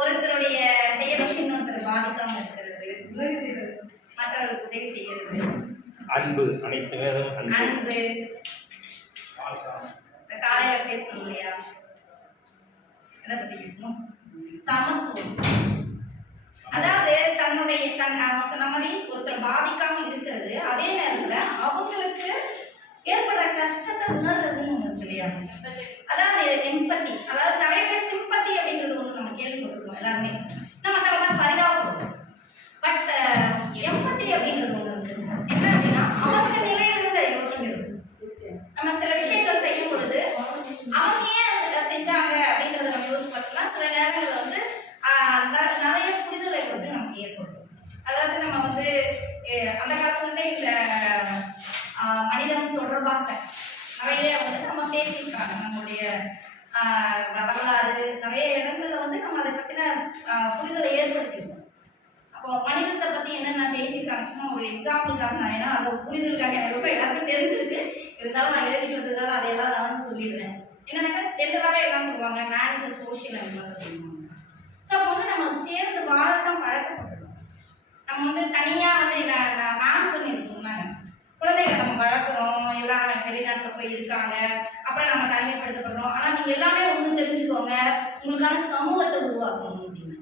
ஒருத்தருடைய செயலுக்கு இன்னொருத்தர் பாதிக்காம இருக்கிறது, மற்றவர்களுக்கு உதவி செய்யறது, அன்பு, அனைத்து அன்பு. காலையில பேசணும் இல்லையா, எதை பத்தி பேசணும்? சமத்துவம். அதாவது தன்னுடைய சொன்ன மாதிரி ஒருத்தர் பாதிக்காம இருக்கிறது, அதே நேரத்துல அவங்களுக்கு ஏற்படுற கஷ்டத்தை உணர்றதுன்னு ஒண்ணு இல்லையா. அதாவது எம்பத்தி, அதாவது நிறைய பேர் சிம்பத்தி அப்படிங்கிறது ஒண்ணு நம்ம கேள்விப்பட்டிருக்கோம் எல்லாருமே, நம்ம அந்த மாதிரி பரிதாபப்படுறோம். பட் எம்பத்தி அப்படிங்கிறது ஒண்ணு இருக்கு. என்ன அப்படின்னா அவங்க நிலையில இருந்த யோசிக்கிறது. நம்ம சில விஷயங்கள் செய்யும் பொழுது அவங்க ஏன் அதை செஞ்சாங்க அப்படிங்கிறத நம்ம யோசிச்சு பார்த்தோம்னா சில நேரங்களில் வந்து நிறைய புரிதலை வந்து நமக்கு ஏற்படும். அதாவது நம்ம வந்து அந்த காலத்துல இந்த மனிதன் தொடர்பாக நிறைய வந்து நம்ம பேசியிருக்காங்க. நம்மளுடைய வரலாறு நிறைய இடங்கள்ல வந்து நம்ம அதை பற்றின புரிதலை ஏற்படுத்தியிருக்கோம். அப்போ மனிதத்தை பற்றி என்னென்ன பேசியிருக்காங்க சும்மா ஒரு எக்ஸாம்பிளுக்காக நான், ஏன்னா அது புரிதலுக்காக எனக்கு எல்லாருக்கும் தெரிஞ்சிருக்கு, இருந்தாலும் நான் எழுதிட்டு வந்ததுனால அதையெல்லாம் நானும் சொல்லிடுறேன். என்னன்னாக்கா ஜென்ரலாகவே எல்லாம் சொல்லுவாங்க man is a social animal அப்படின்வாங்க. ஸோ அப்போ வந்து நம்ம சேர்ந்து வாழத்தான் பழக்கப்பட்டுருக்கோம். நம்ம வந்து தனியாக வந்து நான் மேம் பண்ணி சொன்னாங்க, குழந்தைகளை நம்ம வளர்க்குறோம், எல்லாம் வெளிநாட்டில் போய் இருக்காங்க, அப்புறம் நம்ம தனிமைப்படுத்தப்படுறோம், ஆனால் நீங்கள் எல்லாமே ஒன்று தெரிஞ்சுக்கோங்க, உங்களுக்கான சமூகத்தை உருவாக்கணும் அப்படின்னு.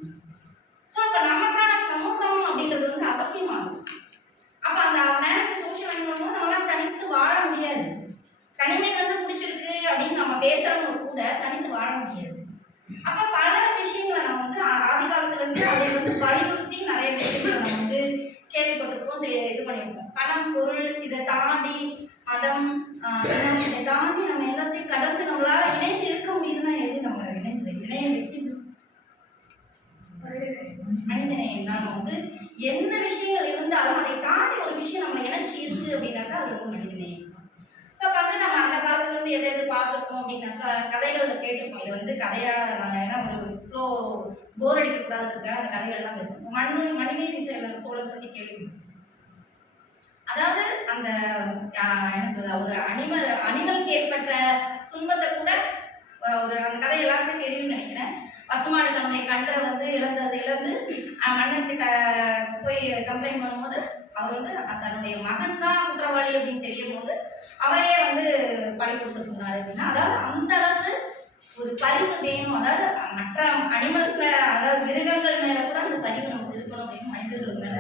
ஸோ அப்போ நமக்கான சமூகம் அப்படின்றது வந்து அவசியமாகும். அப்போ அந்த மேனேஜ் சோஷியல் அனிமல்னா நம்மளால தனித்து வாழ முடியாது. தனிமை வந்து பிடிச்சிருக்கு அப்படின்னு நம்ம பேசுறவங்க கூட தனித்து வாழ முடியாது. அப்போ பல விஷயங்களை நம்ம வந்து ஆதி காலத்துல இருந்து அதை வந்து வலியுறுத்தி நிறைய விஷயங்களை நம்ம வந்து கேள்விப்பட்டிருப்போம், இது பண்ணியிருப்போம். பணம், பொருள், இதை தாண்டி மதம், இதை தாண்டி நம்ம எல்லாத்தையும் கடந்து நம்மளால இணைந்து இருக்க முடியுதுன்னா எது நம்ம இணைய வைக்குது? மனிதநேயம். நம்ம வந்து என்ன விஷயங்கள் இருந்தாலும் அதை தாண்டி ஒரு விஷயம் நம்ம இணைச்சி இருக்கு அப்படின்னாக்கா அது ரொம்ப மனிதநேயம். ஸோ வந்து நம்ம அந்த காலத்துல இருந்து எது எது பார்த்துருக்கோம் அப்படின்னாக்கா கதைகள்ல கேட்டிருக்கோம். இது வந்து கதையா நாங்கள் ஏன்னா ஒரு இவ்வளோ போர் அடிக்கக்கூடாதுக்காக அந்த கதைகள்லாம் பேசுவோம். மணிநீதி சோழன் பற்றி கேள்விப்பட்டோம். அதாவது அந்த என்ன சொல்றது, ஒரு அனிமலுக்கு ஏற்பட்ட துன்பத்தை கூட ஒரு அந்த கதை எல்லாருமே தெரியும்னு நினைக்கிறேன். பசுமாடு தன்னுடைய கன்றை வந்து இழந்து மன்னன் கிட்ட போய் கம்ப்ளைண்ட் பண்ணும்போது அவர் வந்து தன்னுடைய மகன் தான் குற்றவாளி அப்படின்னு தெரியும் போது அவரையே வந்து பழி கொடுக்க சொன்னார் அப்படின்னா, அதாவது அந்த அளவுக்கு ஒரு பரிவு வேணும். அதாவது மற்ற அனிமல்ஸ்ல, அதாவது மிருகங்கள் மேல கூட அந்த பரிவு நமக்கு இருக்கணும் அப்படின்னு மனிதர்கள் மேல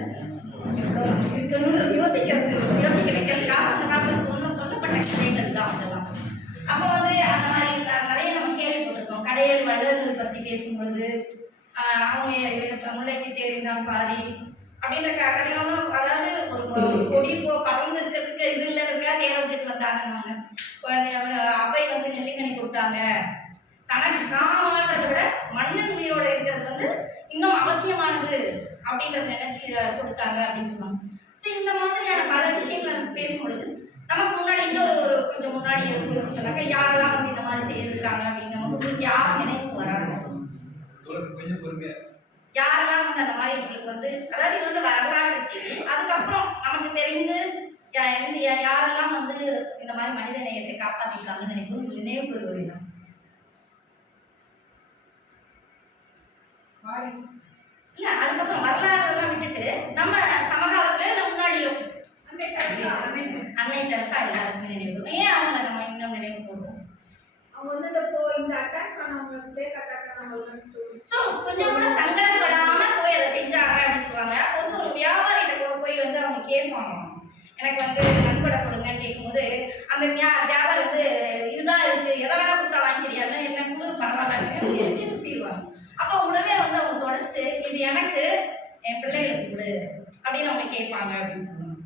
இருக்கணும்னு யோசிக்க வைக்கிறதுக்காக அந்த காலத்தில் சொல்லப்பட்ட கதைகள் தான் அதெல்லாம். அப்போ வந்து அந்த மாதிரி நிறைய நம்ம கேள்விப்பட்டிருக்கோம். கடையல் வள்ளல்கள் பற்றி பேசும்பொழுது அவங்க முல்லைக்கு தேடினான் பாரி அப்படின்ற கதைகளும், அதாவது ஒரு கொடி பறந்து இருக்கிறதுக்கு இது இல்லைன்றதுக்காக தேர விட்டுட்டு வந்தாங்க. அவை வந்து நெல்லிக்கனி கொடுத்தாங்க, தனக்கு காமாற்றதை விட மன்னன் உயிரோட இருக்கிறது வந்து இன்னும் அவசியமானது அப்படின்றத நினைச்சு கொடுத்தாங்க அப்படின்னு சொன்னாங்க. ஸோ இந்த மாதிரியான பல விஷயங்களை பேசும்பொழுது நமக்கு முன்னாடி இன்னொரு கொஞ்சம் முன்னாடி யோசிச்சோம்னாக்கா யாரெல்லாம் வந்து இந்த மாதிரி செய்திருக்காங்க அப்படின்னு நமக்கு யார் நினைவுக்கு வராங்க, யாரெல்லாம் வந்து அந்த மாதிரி உங்களுக்கு வந்து, அதாவது இது வந்து வரலாற்று செய்தி. அதுக்கப்புறம் நமக்கு தெரிந்து யாரெல்லாம் வந்து இந்த மாதிரி மனித நேயத்தை காப்பாற்றிருக்காங்கன்னு நினைக்கும் நினைவு பெறுவதுதான் இல்ல. அதுக்கப்புறம் வரலாறு எல்லாம் விட்டுட்டு நம்ம சமகாலத்துல இல்ல முன்னாடியோ அன்னை தெரசா எல்லாருக்குமே நினைவு. ஏன் அவங்கள நம்ம இன்னும் நினைவு போடுறோம்? அவங்க வந்து இந்த அட்டாக் ஸோ கொஞ்சம் கூட சங்கடப்படாம போய் அதை செஞ்சாங்க அப்படின்னு சொல்லுவாங்க. அப்போ வந்து ஒரு வியாபாரிகிட்ட போய் வந்து அவங்க கேட்பாங்க, எனக்கு வந்து நன்கொடை கொடுங்கன்னு கேட்கும்போது அந்த வியாபாரி வந்து இதுதான் இருக்கு, எதை வேணா கொடுத்தா வாங்கிக்கிறியான்னு என்ன கூட பரவாயில்ல வச்சு துப்பிடுவாங்க. அப்போ உடனே வந்து அவங்க தொடச்சிட்டு இது எனக்கு என் பிள்ளைகளுக்கு கொடு அப்படின்னு அவங்க கேட்பாங்க அப்படின்னு சொல்லுவாங்க.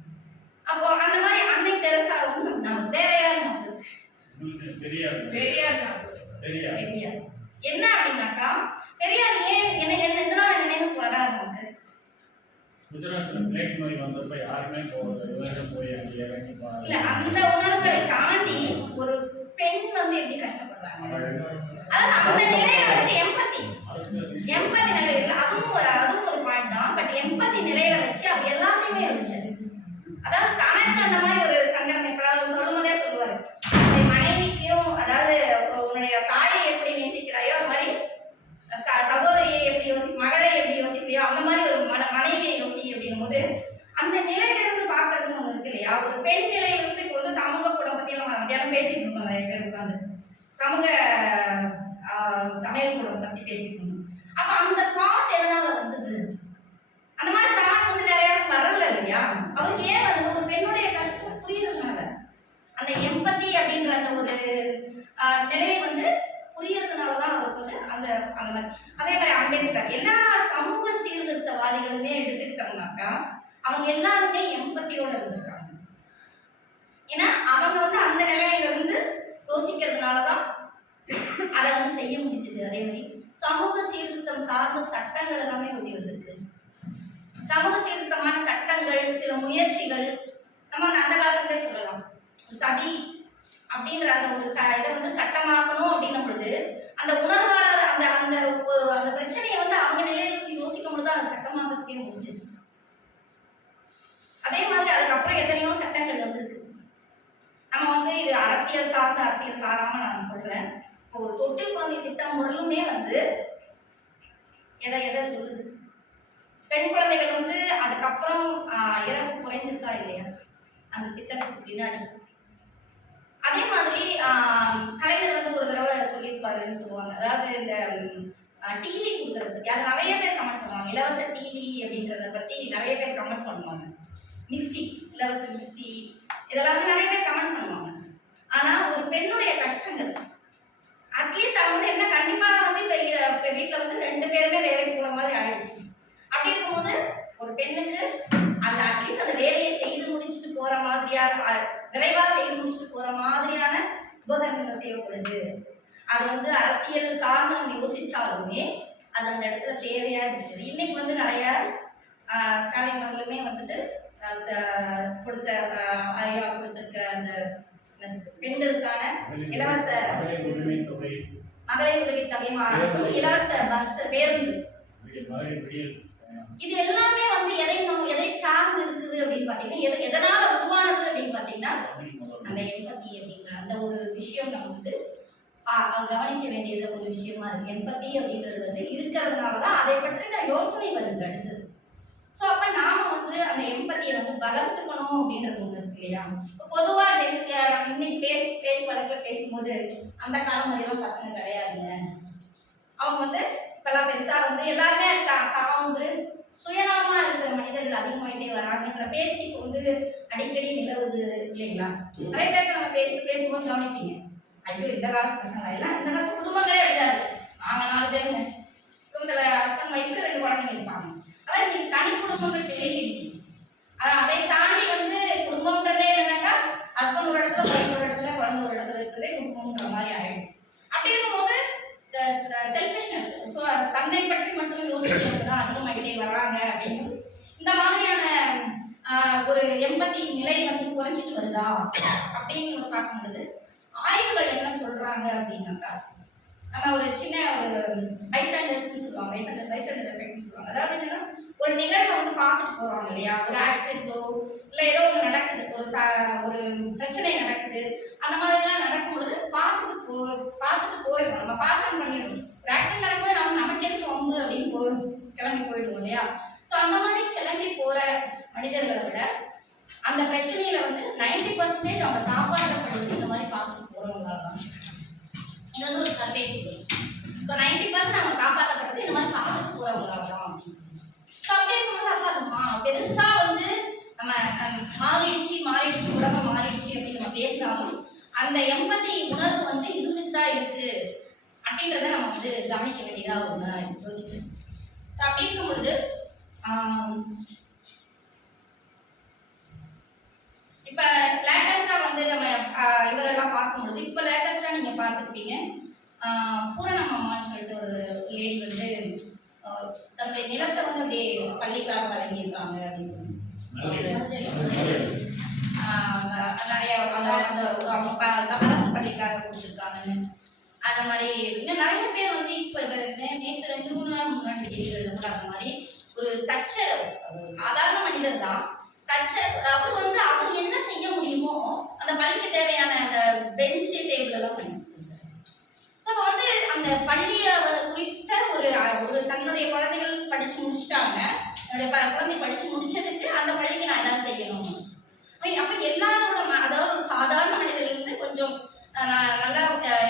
அப்போ அந்த மாதிரி அன்னை தெரசா வந்து நம்ம வேற யார் நமக்கு பெரியார் என்ன அப்படின்னாக்கா, பெரியார் ஏன் என்ன இதெல்லாம் நினைவுக்கு வராது நமக்கு? இல்ல, அந்த உணர்வுகளை தாண்டி ஒரு பெண் வந்து எப்படி கஷ்டப்படுறாங்க, அதாவது அந்த நிலையில வச்சு எம்பத்தி நிலையில அதுவும் ஒரு பாயிண்ட் தான். பட் எம்பத்தி நிலையில வச்சு அது எல்லாத்தையுமே யோசிச்சது. அதாவது தனக்கு அந்த மாதிரி ஒரு சங்கடம் எப்படாவது சொல்லும் போதே சொல்லுவாரு, மனைவிக்கும் அதாவது இடைநிலையிலிருந்து இப்போ வந்து சமூக கூடம் பத்தி நம்ம மத்தியானம் பேசிட்டு இருந்தோம், நிறைய பேர் உட்காந்து சமூக சமையல் கூடம் பத்தி பேசிட்டு இருந்தோம். அப்ப அந்த தாட் எதனால வந்தது? அந்த மாதிரி தாட் வந்து நிறைய வரல இல்லையா? அவருக்கு ஏன் வந்து ஒரு பெண்ணுடைய கஷ்டம் புரியுறதுனால, அந்த எம்பத்தி அப்படின்ற அந்த ஒரு நிலையை வந்து புரியறதுனாலதான் அவருக்கு வந்து அந்த அந்த மாதிரி. அதே மாதிரி அம்பேத்கர், எல்லா சமூக சீர்திருத்தவாதிகளுமே எடுத்துக்கிட்டோம்னாக்கா அவங்க எல்லாருமே எம்பத்தியோட இருந்திருக்காங்க. ஏன்னா அவங்க வந்து அந்த நிலையில இருந்து யோசிக்கிறதுனாலதான் அதை வந்து செய்ய முடிஞ்சது. அதே மாதிரி சமூக சீர்திருத்தம் சார்ந்த சட்டங்கள் எல்லாமே ஒட்டி வந்திருக்கு. சமூக சீர்திருத்தமான சட்டங்கள், சில முயற்சிகள் நம்ம அந்த காலத்திலே சொல்லலாம். சதி அப்படிங்கிற அந்த ஒரு இதை வந்து சட்டமாக்கணும் அப்படின்னும் பொழுது அந்த உணர்வாளர் அந்த அந்த அந்த பிரச்சனையை வந்து அவங்க நிலையிலிருந்து யோசிக்கும் பொழுது அந்த சட்டமாக்கவே முடிஞ்சது. அதே மாதிரி அதுக்கப்புறம் எத்தனையோ சட்டங்கள் வந்திருக்கு. நம்ம வந்து இது அரசியல் சார்ந்த அரசியல் சாராம நான் சொல்றேன். இப்போ ஒரு தொட்டு குழந்தை திட்டம் முறையுமே வந்து எதை எதை சொல்லுது? பெண் குழந்தைகள் வந்து அதுக்கப்புறம் இறப்பு குறைஞ்சிருக்கா இல்லையா அந்த திட்டத்துக்கு பின்னாடி? அதே மாதிரி கலைஞர் வந்து ஒரு தடவை சொல்லியிருப்பாருன்னு சொல்லுவாங்க. அதாவது இந்த டிவி கொடுக்கறதுக்கு அது நிறைய பேர் கமெண்ட் பண்ணுவாங்க. இலவச டிவி அப்படின்றத பத்தி நிறைய பேர் கமெண்ட் பண்ணுவாங்க. மிக்சி, இலவச மிக்சி, இதெல்லாம் வந்து நிறைய பேர் கமெண்ட் பண்ணுவாங்க. ஆனா ஒரு பெண்ணுடைய கஷ்டங்கள் அட்லீஸ்ட் அவங்க வந்து என்ன கண்டிப்பா வந்து இப்ப வீட்டுல வந்து 2 பேருமே வேலைக்கு போற மாதிரி ஆயிடுச்சு. அப்படி இருக்கும்போது ஒரு பெண்ணுக்கு அந்த அட்லீஸ்ட் அந்த வேலையை செய்து முடிச்சுட்டு போற மாதிரியான, விரைவா செய்து முடிச்சுட்டு போற மாதிரியான உபகரணங்கள் தேவைப்படுது. அது வந்து அரசியல் சார்ந்து நம்ம யோசிச்சாலுமே அது அந்த இடத்துல தேவையா இருக்குது. இன்னைக்கு வந்து நிறைய ஸ்டாலின் அவர்களுமே வந்துட்டு அந்த கொடுத்த ஐயா கொடுத்திருக்க அந்த பெண்களுக்கான இலவச மகளிர் உதவி தொகை, இலவச பஸ், பேருந்து, இது எல்லாமே வந்து எதை சார்ந்து இருக்குது அப்படின்னு பாத்தீங்கன்னா, எதனால உருவானது அப்படின்னு பாத்தீங்கன்னா அந்த எம்பத்தி அப்படிங்கிற அந்த ஒரு விஷயம் நம்ம வந்து கவனிக்க வேண்டியது ஒரு விஷயமா இருக்கு. எம்பத்தி அப்படின்றது வந்து இருக்கிறதுனாலதான் அதை பற்றின யோசனை வருது அடுத்தது. ஸோ அப்ப நாம வந்து அந்த எம்பத்தியை வந்து வளர்த்துக்கணும் அப்படின்றது ஒண்ணு இருக்கு இல்லையா? பொதுவா இன்னைக்கு பேச்சு வழக்குல பேசும்போது அந்த காலம் மாதிரிலாம் பசங்க கிடையாதுங்க, அவங்க வந்து இப்பெல்லாம் பெருசா வந்து எல்லாருமே தாழ்ந்து சுயநலமா இருக்கிற மனிதர்கள் அதிகமாயிட்டே வராங்கன்ற பேச்சு இப்போ வந்து அடிக்கடி நிலவுது இல்லைங்களா? நிறைய பேருக்கு நம்ம பேசும்போது கவனிப்பீங்க, ஐயோ இந்த காலத்து பசங்க எல்லாம், இந்த காலத்து குடும்பங்களே அப்படிதான் இருக்கு. நாங்க 4 பேருங்க, குடும்பத்துல ஹஸ்பண்ட் ஒய்ஃப் 2 குழந்தைங்க இருப்பாங்க. அதான் இன்னைக்கு தனி குடும்பங்கள் தெரியிடுச்சு. அதை தாண்டி வந்து குடும்பம்ன்றதே என்னன்னாக்கா ஹஸ்பண்ட் ஒரு இடத்துல, ஒய்ஃப் ஒரு இடத்துல, குழந்தை ஒரு இடத்துல இருக்கிறதே குடும்பம்ன்ற மாதிரி ஆயிடுச்சு. அப்படி இருக்கும்போது செல்ஃபிஷ்னஸ், ஸோ தன்னை பற்றி மட்டும் யோசிக்கிறது தான் அதிகமாகிட்டே வர்றாங்க அப்படின்னு இந்த மாதிரியான ஒரு எம்பத்தி நிலை வந்து குறைஞ்சிட்டு வருதா அப்படின்னு பார்க்கும்போது ஆய்வுகள் என்ன சொல்றாங்க அப்படின்னாக்கா, நம்ம ஒரு சின்ன ஒரு பைஸ்டாண்டர்ஸ்ன்னு சொல்லுவாங்க, பைஸ்டாண்டர் எஃபெக்ட்னு சொல்லுவாங்க. அதாவது என்னன்னா ஒரு நிகழ்வை வந்து பார்த்துட்டு போறாங்க இல்லையா? ஒரு ஆக்சிடென்ட்டோ இல்லை ஏதோ ஒன்று நடக்குது, ஒரு பிரச்சனை நடக்குது, அந்த மாதிரிலாம் நடக்கும் பொழுது பார்த்துட்டு போயிடுவோம், நம்ம பாஸ் ஆன் பண்ணிடுவோம். ஒரு ஆக்சிடென்ட் நடக்கும்போது நமக்கு எதுக்கு வம்பு அப்படின்னு கிளம்பி போயிடுவோம் இல்லையா? ஸோ அந்த மாதிரி கிளம்பி போற மனிதர்களை விட அந்த பிரச்சனையில வந்து 90% அவங்க காப்பாற்றப்படுவது இந்த மாதிரி பார்த்துட்டு போறவங்களால தான். இது வந்து ஒரு சர்வே சொல்லுது. ஸோ 90% அவங்க காப்பாற்றப்படுறது இந்த மாதிரி பார்த்துட்டு போறவங்களால தான் அப்படின்னு சொல்லி. ஸோ அப்படி இருக்கும்போது அப்பா பெருசா வந்து நம்ம மாறிடுச்சு உலகம் மாறிடுச்சு அப்படின்னு நம்ம பேசினாலும் அந்த எம்பத்தி உணர்வு வந்து இருந்துட்டு தான் இருக்கு அப்படின்றத நம்ம வந்து கவனிக்க வேண்டியதா ஒன்று யோசிக்கணும். ஸோ அப்படி இருக்கும் பொழுது இப்ப லேட்டஸ்டா வந்து நம்ம இவரெல்லாம் பார்க்கும்பொழுது இப்ப லேட்டஸ்டா நீங்க பார்த்துருப்பீங்க, பூரணமாமான்னு சொல்லிட்டு ஒரு லேடி வந்து தன்னுடைய நிலத்தை வந்து அப்படியே பள்ளிக்காக வழங்கியிருக்காங்க அப்படின்னு சொல்லி நிறைய அரசு பள்ளிக்காக கொடுத்துருக்காங்கன்னு அந்த மாதிரி இன்னும் நிறைய பேர் வந்து இப்ப நேற்று 2-3 நாள் முன்னாடி செய்திகள் கூட அந்த மாதிரி ஒரு தச்சர், சாதாரண மனிதர் தான் தச்சர், அவர் வந்து அவர் என்ன செய்ய முடியுமோ அந்த பள்ளிக்கு தேவையான அந்த பெஞ்ச் டேபிள் எல்லாம் பண்ணி கொடுத்தாரு. ஸோ வந்து அந்த பள்ளியை குறித்த ஒரு தன்னுடைய குழந்தைகள் படிச்சு முடிச்சுட்டாங்க, என்னுடைய குழந்தை படிச்சு முடிச்சதுக்கு அந்த பள்ளிக்கு நான் என்ன செய்யணும், அப்ப எல்லாரோட அதாவது ஒரு சாதாரண மனிதர்லேருந்து கொஞ்சம் நல்லா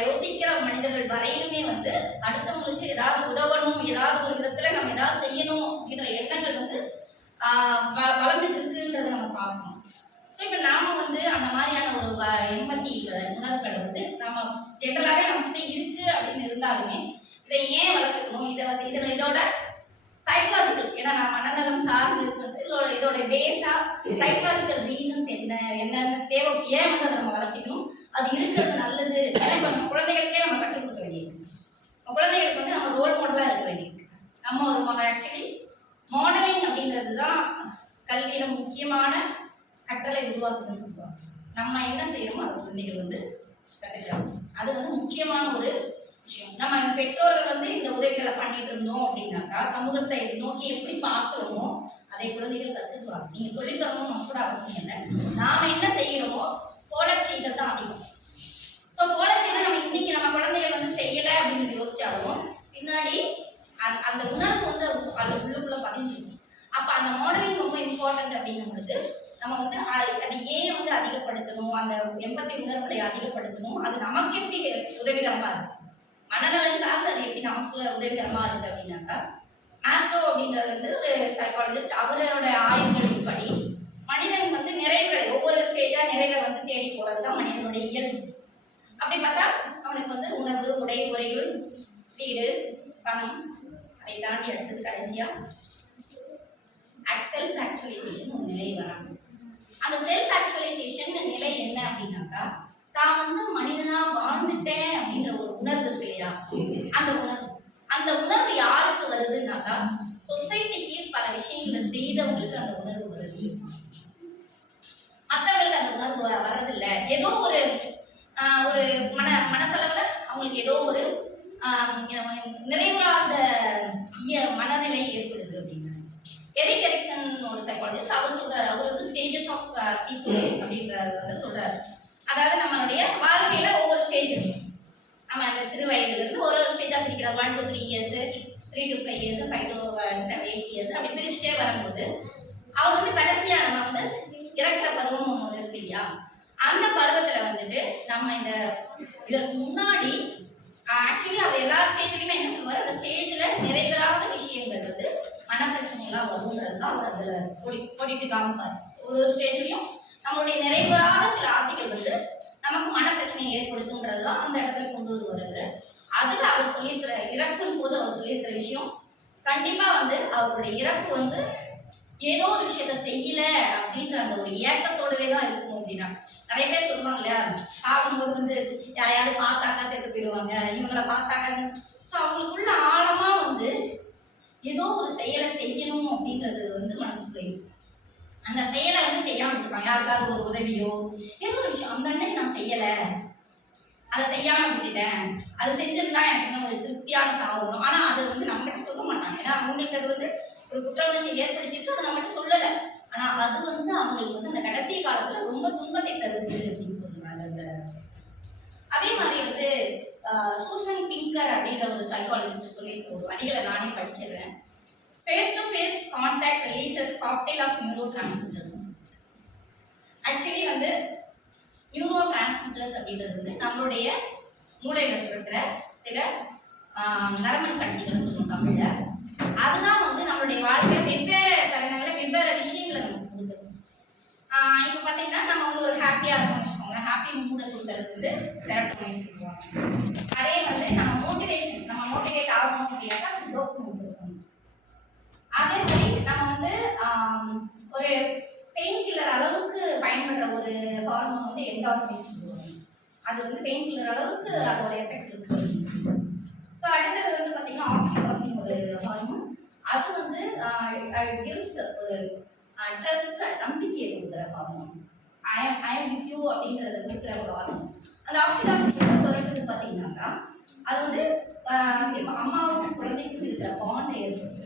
யோசிக்கிற மனிதர்கள் வரையிலுமே வந்து அடுத்தவங்களுக்கு ஏதாவது உதவணும், ஏதாவது ஒரு விதத்துல நம்ம ஏதாவது செய்யணும் அப்படின்ற எண்ணங்கள் வந்து வளர்ந்துட்டு இருக்குன்றதை நம்ம பார்க்கணும். ஸோ இப்போ நாம வந்து அந்த மாதிரியான ஒரு எம்பத்தி உணர்வுகளை வந்து நம்ம ஜென்ரலாகவே நம்மகிட்ட இருக்கு அப்படின்னு இருந்தாலுமே இதை ஏன் வளர்த்துக்கணும், இதை வந்து இதோட சைக்கலாஜிக்கல், ஏன்னா நான் மனநலம் சார்ந்து வந்து இதோட பேஸா சைக்கலாஜிக்கல் ரீசன்ஸ் என்னென்ன தேவை, ஏன் வந்து அதை நம்ம வளர்த்திக்கணும், அது இருக்கிறது நல்லது. இப்போ நம்ம குழந்தைகளுக்கே நம்ம கற்றுக் கொடுக்க வேண்டியிருக்கு. குழந்தைகளுக்கு வந்து நம்ம ரோல் மாடலாக இருக்க வேண்டியிருக்கு. நம்ம ஒரு ஆக்சுவலி மாடலிங் அப்படின்றது தான் கல்வியில முக்கியமான கற்றலை உருவாக்குதுன்னு சொல்லுவாங்க. நம்ம என்ன செய்யறோமோ அதை குழந்தைகள் வந்து கற்றுக்கலாம். அது வந்து முக்கியமான ஒரு விஷயம். நம்ம பெற்றோர்கள் வந்து இந்த உதவிகளை பண்ணிட்டு இருந்தோம் அப்படின்னாக்கா சமூகத்தை நோக்கி எப்படி பார்க்கிறோமோ அதை குழந்தைகள் கற்றுக்குவாங்க. நீங்க சொல்லித்தரணும்னு கூட அவசியம் இல்லை. நாம என்ன செய்யணுமோ போல செய்தல் தான் அதிகம். ஸோ போல செய்தல் நம்ம இன்னைக்கு நம்ம குழந்தைகள் வந்து செய்யலை அப்படின்னு யோசிச்சாலும் பின்னாடி அந்த உணர்வு வந்து அந்த உள்ளுக்குள்ள பதிஞ்சிடும். அப்போ அந்த மாடலிங் ரொம்ப இம்பார்ட்டன்ட் அப்படிங்கும் பொழுது நம்ம வந்து அது ஏன் வந்து அதிகப்படுத்தணும், அந்த எம்பத்தி உணர்வுகளை அதிகப்படுத்தணும், அது நமக்கு எப்படி உதவிகரமா இருக்கு, மனநலன் சார்ந்து அது எப்படி நமக்கு உதவிகரமா இருக்கு அப்படின்னாக்கா மாஸ்லோ அப்படின்றது வந்து ஒரு சைக்காலஜிஸ்ட், அவரோட ஆய்வுகளின் படி மனிதன் வந்து நிறைவுகளை ஒவ்வொரு ஸ்டேஜா நிறைவை வந்து தேடி போறதுதான் மனிதனுடைய இயல்பு. அப்படி பார்த்தா அவனுக்கு வந்து உணவு, உடை, உறைகள், வீடு, பணம், அதை தாண்டி அடுத்தது கடைசியா செல்ஃப் ஆக்சுவலைசேஷன் ஒரு நிலை வராங்க. அந்த செல்ஃப் ஆக்சுவலைசேஷன் நிலை என்ன அப்படின்னாக்கா தான் வந்து மனிதனா வாழ்ந்துட்டேன் அப்படின்ற ஒரு உணர்வு இருக்கு இல்லையா, அந்த உணர்வு யாருக்கு வருதுன்னாக்கா சொசைட்டிக்கு பல விஷயங்களை செய்தவங்களுக்கு அந்த உணர்வு வருது. மற்றவங்களுக்கு அந்த உணர்வு வர்றதில்லை. ஏதோ ஒரு மனசளவுல அவங்களுக்கு ஏதோ ஒரு நிறைவாத மனநிலை ஏற்படுது அப்படின்னு எரிக் எரிக்சன் ஒரு சைக்காலஜிஸ்ட் அவர் சொல்றாரு. அவர் வந்து ஸ்டேஜஸ் ஆஃப் பீப்புள் அப்படின்றது வந்து சொல்றாரு. அதாவது நம்மளுடைய வாழ்க்கையில ஒவ்வொரு ஸ்டேஜ் இருக்கு. நம்ம அந்த சிறு வயதுல இருந்து ஒரு ஸ்டேஜா பிரிக்கிறோம். 1 to 3 years, 3 to 5 years, 5 to 7, 8 years அப்படி பிரிச்சுட்டே வரும்போது அவர் வந்து கடைசியா நம்ம வந்து இறக்குற பருவம் ஒன்று இருக்கு இல்லையா, அந்த பருவத்துல வந்துட்டு நம்ம இதற்கு முன்னாடி ஆக்சுவலி அவர் எல்லா ஸ்டேஜ்லையுமே என்ன சொல்லுவார், அந்த ஸ்டேஜ்ல நிறைவேறாத விஷயங்கள் வந்து மனப்பிரச்சனைலாம் வரும்ன்றது தான் அவர் அதுல போட்டிட்டு காமிப்பார். ஒரு ஸ்டேஜ்லையும் நம்மளுடைய நிறைவேறாத சில ஆசைகள் வந்து நமக்கு மனப்பிரச்சனையை ஏற்படுத்தும்ன்றது தான் அந்த இடத்துல கொண்டு வருவாரு. அதுல அவர் சொல்லியிருக்கிற இறப்பின் போது அவர் சொல்லியிருக்கிற விஷயம் கண்டிப்பா வந்து அவருடைய இறப்பு வந்து ஏதோ ஒரு விஷயத்த செய்யல அப்படின்ற அந்த ஒரு ஏக்கத்தோடவே தான் இருக்கும் அப்படின்னா. நிறைய பேர் சொல்லுவாங்க இல்லையா, சாகும்போது வந்து யாரையாவது பார்த்தாக்கா சேர்த்து போயிடுவாங்க, இவங்களை பார்த்தாக்கா. ஸோ அவங்களுக்குள்ள ஆழமா வந்து ஏதோ ஒரு செயலை செய்யணும் அப்படின்றது வந்து மனசுக்குள்ள இருக்கும். அந்த செயலை வந்து செய்யாம விட்டுருப்பாங்க, யாருக்காவது ஒரு உதவியோ ஏதோ ஒரு விஷயம் அந்த அன்னைக்கு நான் செய்யலை, அதை செய்யாம விட்டுட்டேன், அது செஞ்சிருந்தா எனக்கு இன்னும் ஒரு திருப்தியான சாகணும். ஆனா அது வந்து நம்மகிட்ட சொல்ல மாட்டாங்க. ஏன்னா அவங்களுக்கு அது வந்து ஒரு குற்ற உணர்ச்சி ஏற்படுத்திட்டு அதை நம்மகிட்ட சொல்லலை. ஆனா அது வந்து அவங்களுக்கு வந்து அந்த கடைசி காலத்துல ரொம்ப துன்பத்தை தருது அப்படின்னு சொல்லுவாங்க. அந்த அதே மாதிரி வந்து சூசன் பிங்கர் அப்படின்ற ஒரு சைக்காலஜிஸ்ட் சொல்லியிருக்க ஒரு வரிகளை நானே படிச்சிடுறேன். Face to face contact releases cocktail of neurotransmitters. Actually வந்து நியூரோ டிரான்ஸ்மிட்டர்ஸ் அப்படின்றது வந்து நம்மளுடைய மூளையில சுரக்கிற சில நரம்பணி கட்டிகள் சொல்லுவோம் தமிழ்ல. அதுதான் வந்து நம்மளுடைய வாழ்க்கையில வெவ்வேறு தருணங்களில் வெவ்வேறு விஷயங்களை நமக்கு கொடுக்குது. இப்போ பார்த்தீங்கன்னா நம்ம வந்து ஒரு ஹாப்பியாக இருக்கோம்னு வச்சுக்கோங்க, ஹாப்பி மூடை கொடுக்கறது வந்து செரோட்டோனின் சொல்லுவாங்க. அதே வந்து நம்ம மோட்டிவேட் ஆகணும் அப்படின்னாக்கா டோபமைன் சொல்லுவாங்க. அதே மாதிரி நம்ம வந்து ஒரு பெயின் கில்லர் அளவுக்கு பயன்படுற ஒரு ஹார்மோன் வந்து என்டார்ஃபின் சொல்லுவாங்க. அது வந்து பெயின் கில்லர் அளவுக்கு அதோட எஃபெக்ட் இருக்கு. ஸோ அடுத்தது வந்து பார்த்தீங்கன்னா ஆக்சிடோசின் ஒரு ஹார்மோன். அது வந்து கிவ்ஸ் ஒரு ட்ரஸ்ட், நம்பிக்கையை கொடுக்குற hormone. I am with you அப்படின்றத கொடுக்குற ஒரு ஹார்மோன். அந்த ஆக்சிடோசின் சொல்றது பார்த்தீங்கன்னாக்கா அது வந்து அம்மாவுக்கும் குழந்தைக்கும் இருக்கிற பாண்டை ஏற்படுத்தும்.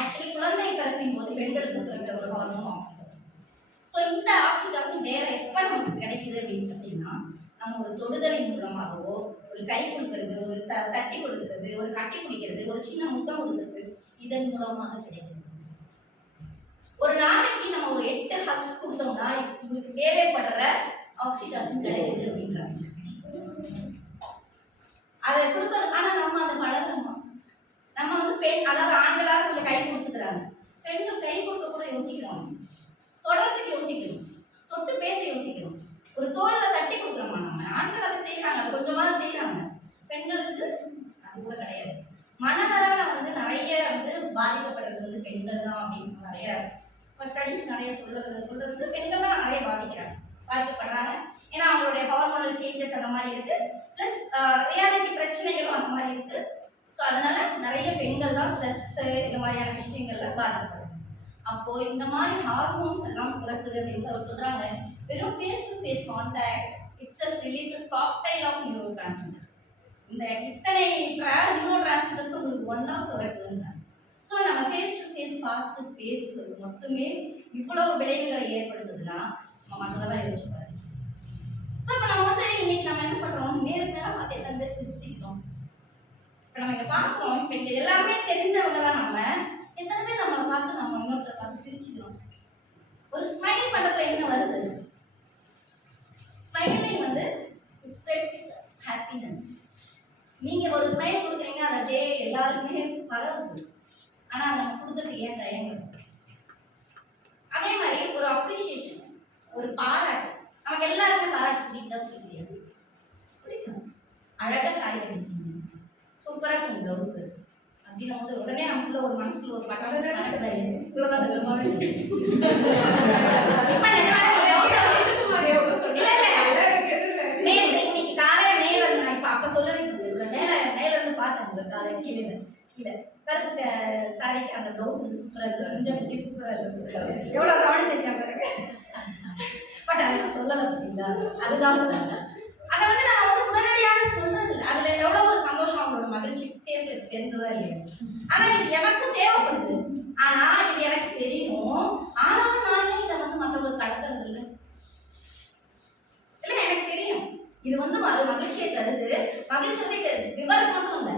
ஆக்சுவலி குழந்தை பிறப்பின் போது பெண்களுக்கு சுரக்கிற ஒரு ஹார்மோன் ஆக்சிடோசின். ஸோ இந்த ஆக்சிடோசின் வேற எப்போ நமக்கு கிடைக்குது அப்படின்னு பார்த்தீங்கன்னா நம்ம ஒரு தொடுதலின் மூலமாகவோ, ஒரு கை கொடுக்கறது, ஒரு தட்டி கொடுக்கறது, ஒரு கட்டி பிடிக்கிறது, ஒரு சின்ன முத்தம் கொடுக்கறது, இதன் மூலமாக கிடைக்கிறது. ஒரு நாளைக்கு நம்ம ஒரு 8 ஹக்ஸ் கொடுத்தோம்னா உங்களுக்கு தேவைப்படுற ஆக்சிடாசின் கிடைக்குது அப்படின்றாங்க. அதை கொடுக்கறதுக்கான நம்ம அதை பழகிறோமா? நம்ம வந்து பெண், அதாவது ஆண்களாக கொஞ்சம் கை கொடுத்துக்கிறாங்க, பெண்கள் கை கொடுக்க கூட யோசிக்கிறாங்க, தொடர்றதுக்கு யோசிக்கணும், தொட்டு பேச யோசிக்கணும், ஒரு தோல்ல தட்டி கொடுக்குறோமா? நம்ம ஆண்கள் அதை செய்யறாங்க, அது கொஞ்சமாக செய்யறாங்க, பெண்களுக்கு அது கூட கிடையாது. மனதளவில் வந்து நிறைய வந்து பாதிக்கப்படுறது வந்து பெண்கள் தான் அப்படின்னு நிறைய ஸ்டடீஸ் நிறைய சொல்றது பெண்கள் தான் நிறைய பாதிக்கப்படுறாங்க. ஏன்னா அவங்களுடைய ஹார்மோனல் சேஞ்சஸ் அந்த மாதிரி இருக்கு, பிளஸ் ரியாலிட்டி பிரச்சனைகளும் அந்த மாதிரி இருக்கு. ஸோ அதனால நிறைய பெண்கள் தான் ஸ்ட்ரெஸ் இந்த மாதிரியான விஷயங்கள்ல பாதிக்கப்படுது. அப்போ இந்த மாதிரி ஹார்மோன்ஸ் எல்லாம் சுரக்குது அப்படின்னு அவர் சொல்றாங்க. வெறும் face to face contact itself releases cocktail of neurotransmitter. இந்த இத்தனை நியூரோ டிரான்ஸ்மிட்டர்ஸ் உங்களுக்கு ஒன்னா சுரக்குதுங்க. ஸோ நம்ம ஃபேஸ் டு ஃபேஸ் பார்த்து பேசுவது மட்டுமே இவ்வளவு விளைவுகளை ஏற்படுத்துதுன்னா நம்ம மற்றதெல்லாம் யோசிச்சு பாருங்க. ஸோ இப்போ நம்ம வந்து இன்னைக்கு நம்ம என்ன பண்றோம், நேருக்கு நேரம் பார்த்து எத்தனை பேர் சிரிச்சுக்கிட்டோம். இப்போ நம்ம இங்கே பார்க்குறோம், இப்போ இங்கே எல்லாமே தெரிஞ்சவங்க தான். நம்ம எத்தனை பேர் நம்மளை பார்த்து நம்ம இன்னொருத்தரை பார்த்து சிரிச்சுக்கிறோம். ஒரு ஸ்மைல் பண்றதுல என்ன வருது? ஸ்மைலிங் வந்து இட் ஸ்ப்ரெட்ஸ் ஹாப்பினஸ். நீங்க ஒரு ஸ்மைல் கொடுக்குறீங்க, அந்த டே எல்லாருக்குமே பரவுது. ஆனா நம்ம கொடுக்கறதுக்கு ஏன் தயங்குது? அதே மாதிரி ஒரு அப்ரிசியேஷன், ஒரு பாராட்டு, நமக்கு எல்லாருமே பாராட்டு பிடிக்குதா? பிடிக்காது, பிடிக்கும். அழகா சாரி கட்டிருக்கீங்க, சூப்பரா இருக்கும் ப்ளவுஸ் அப்படின்னு வந்து உடனே நமக்குள்ள ஒரு மனசுக்குள்ள ஒரு பட்டம் இவ்வளவுதான் நிஜமாவே இன்னைக்கு காலையில மேல நான் இப்ப அப்ப சொல்லல, இப்ப சொல்றேன். மேல இருந்து பார்த்தேன் காலையில கீழே கருத்து சாரிக்கு அந்த ப்ளவுஸ் வந்து சூப்பரா இருக்கு, கொஞ்சம் பிடிச்சி சூப்பரா இருக்கு, எவ்வளவு கவனிச்சிருக்கேன் பாருங்க. பட் அதை நான் சொல்லலை பார்த்தீங்களா, அதுதான் சொன்னாங்க. அதை வந்து நம்ம வந்து உடனடியாக சொல்றது இல்லை. அதுல எவ்வளவு ஒரு சந்தோஷம், அவங்களோட மகிழ்ச்சி பேச தெரிஞ்சதா இல்லையா? ஆனா இது எனக்கும் தேவைப்படுது, ஆனா இது எனக்கு தெரியும், ஆனாலும் நானே இதை வந்து மற்றவங்களுக்கு கடத்துறது இல்லை. இல்லை எனக்கு தெரியும் இது வந்து அது மகிழ்ச்சியை தருது. மகிழ்ச்சி வந்து விவரம் மட்டும் இல்லை,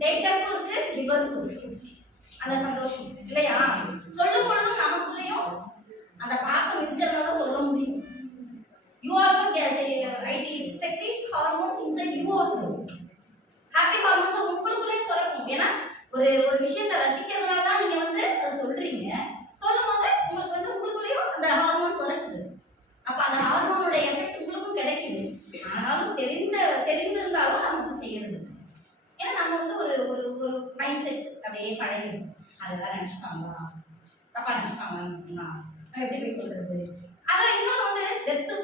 டேக்கருக்கும் இருக்கு, விவருக்கும் இருக்கு அந்த சந்தோஷம் இல்லையா? சொல்லும் பொழுதும் நமக்குள்ளேயும் அந்த பாசம் இருக்கிறத சொல்ல முடியும். You also get it secretes hormones inside you also. Happy hormones உங்களுக்குள்ளே சுரக்கும். ஏன்னா ஒரு ஒரு விஷயத்தை ரசிக்கிறதுனால தான் நீங்க வந்து அதை சொல்றீங்க. சொல்லும்போது உங்களுக்கு வந்து உங்களுக்குள்ளேயும் அந்த ஹார்மோன் சுரக்குது. அப்ப அந்த ஹார்மோனோட எஃபெக்ட் உங்களுக்கும் கிடைக்குது. ஆனாலும் தெரிந்திருந்தாலும் நம்ம வந்து செய்யறது. ஏன்னா நம்ம வந்து ஒரு ஒரு ஒரு மைண்ட் செட் அப்படியே பழகிடும். அதெல்லாம் நினைச்சுப்பாங்களா, தப்பா நினைச்சுப்பாங்களான்னு சொன்னா நம்ம எப்படி போய் சொல்றது? அதான் இன்னொன்று வந்து டெத்து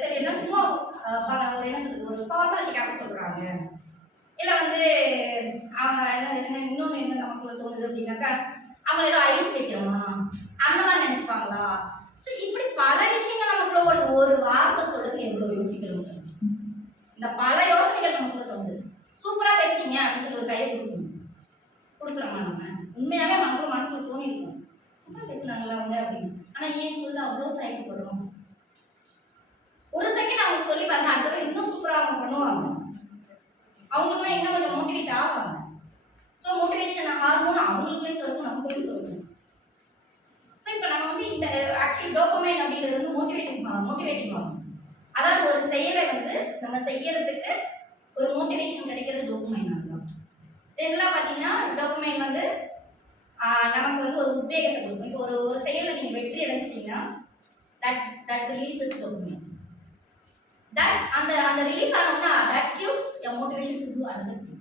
சரி என்ன சும்மா ஒரு என்ன சொல்றது, ஒரு ஃபார்மாலிட்டிக்காக சொல்றாங்க. இல்லை வந்து அவங்க என்ன இன்னொன்று என்ன நமக்குள்ள தோணுது அப்படின்னாக்கா, அவங்க ஏதோ ஐஸ் வைக்கிறோமா அந்த மாதிரி நினைச்சுப்பாங்களா? ஸோ இப்படி பல விஷயங்கள் நமக்குள்ள ஒரு வார்த்தை சொல்றதுக்கு எவ்வளோ யோசிக்கணும். இந்த பல யோசனைகள் நமக்குள்ள தோணுது. சூப்பரா பேசுறீங்க அப்படின்னு சொல்லி ஒரு கையை கொடுக்குறோமா? நம்ம உண்மையாவே நமக்குள்ள மனசுல தோணி இருக்கும், சூப்பரா பேசுனாங்களா அவங்க அப்படின்னு. ஆனா ஏன் சொல்ல அவ்வளோ தயக்கப்படுறோம்? ஒரு செகண்ட் அவங்க சொல்லி பாருங்க, அடுத்த தடவை இன்னும் சூப்பரா அவங்க பண்ணுவாங்க, அவங்களுக்குலாம் இன்னும் கொஞ்சம் மோட்டிவேட் ஆவாங்க. ஸோ மோட்டிவேஷன் ஹார்மோன் அவங்களுக்குள்ளே சொல்லணும், நமக்குள்ளே சொல்லணும். ஸோ இப்போ நம்ம வந்து இந்த ஆக்சுவலி டோபமைன் அப்படிங்கிறது வந்து மோட்டிவேட்டிங் ஆகும். அதாவது ஒரு செயலை வந்து நம்ம செய்யறதுக்கு ஒரு மோட்டிவேஷன் கிடைக்கிறது டோபமைன் தான். ஜெனரலாக பார்த்தீங்கன்னா டோபமைன் வந்து நமக்கு வந்து ஒரு உத்வேகத்தை கொடுக்கும். இப்போ ஒரு செயலில் நீங்கள் வெற்றி அடைஞ்சிட்டீங்கன்னா that releases dopamine. அந்த ரிலீஸ் ஆனோம்னா that gives a motivation to do another thing.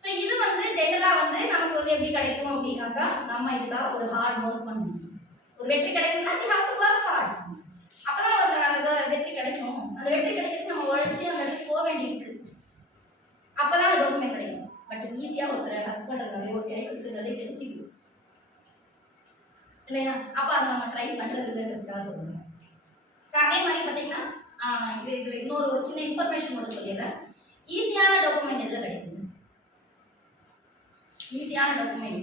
So இது வந்து ஜெனரலாக வந்து நமக்கு வந்து எப்படி கிடைக்கும் அப்படின்னாக்கா, நம்ம இதுக்காக ஒரு ஹார்ட் ஒர்க் பண்ணணும். ஒரு வெற்றி கிடைக்கணும்னா we have to work hard. அப்பதான் அந்த வெற்றி கிடைக்கும். அந்த வெற்றி கிடைக்கிறது நம்ம உழைச்சி அந்த இடத்துக்கு போக வேண்டியிருக்கு. அப்பதான் அந்த டோபமைன் கிடைக்கும். பட் ஈஸியாக ஒருத்தரை ஹக் பண்ணுறதுனாலே ஒரு கை கொடுத்ததுனாலே கிடைக்குது இல்லையா? அப்போ அதை நம்ம ட்ரை பண்ணுறதுன்றதுக்காக சொல்லுங்க. ஸோ அதே மாதிரி பார்த்தீங்கன்னா இதில் இன்னொரு ஒரு சின்ன இன்ஃபர்மேஷன் மட்டும் சொல்லிடுறேன். ஈஸியான டோபமைன் எதில் கிடைக்குது? ஈஸியான டோபமைன்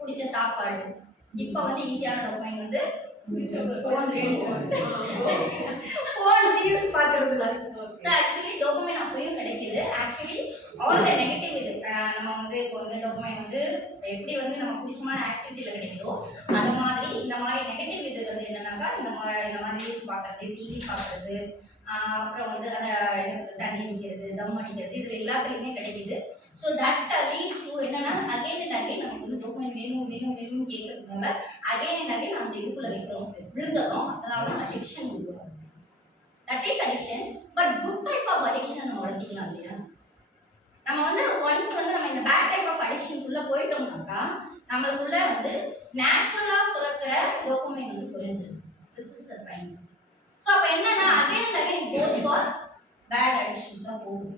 பிடிச்ச சாப்பாடு. இப்போ வந்து ஈஸியான டோபமைன் வந்து ஃபோன் ரீல்ஸ் பார்க்கறதுல. ஸோ ஆக்சுவலி டோபமைன் அப்பயும் கிடைக்குது. ஆக்சுவலி ஆல் த நெகட்டிவ் இது நம்ம வந்து இப்போ வந்து டோபமைன் வந்து எப்படி வந்து நம்ம பிடிச்சமான ஆக்டிவிட்டியில் கிடைக்குதோ அது மாதிரி இந்த மாதிரி நெகட்டிவ் இது வந்து என்னன்னாக்கா இந்த மாதிரி ரீல்ஸ் பார்க்குறது, டிவி பார்க்குறது, அப்புறம் வந்து அதை என்ன சொல்றது தண்ணி அடிக்கிறது, தம் அடிக்கிறது, இதில் எல்லாத்துலேயுமே கிடைக்குது. ஸோ தட் லீட்ஸ் டு என்னன்னா அகைன் அண்ட் அகைன் நமக்கு வந்து டோபமைன் வேணும் வேணும் வேணும்னு கேட்கறதுனால அகைன் அண்ட் அகைன் அந்த இதுக்குள்ள வைக்கிறோம், விழுந்துறோம். அதனால தான் அடிக்ஷன் உருவாகும். That is addiction. But good type of அடிக்ஷனை நம்ம வளர்த்திக்கலாம் இல்லையா? நம்ம வந்து ஒன்ஸ் வந்து நம்ம இந்த பேட் டைப் ஆஃப் அடிக்ஷனுக்குள்ள போயிட்டோம்னாக்கா நம்மளுக்குள்ள வந்து நேச்சுரலா சுரக்கிற டோபமைன் வந்து குறைஞ்சிடும். This is the science. So அப்போ என்னன்னா again and again goes for bad addiction தான் போகும்.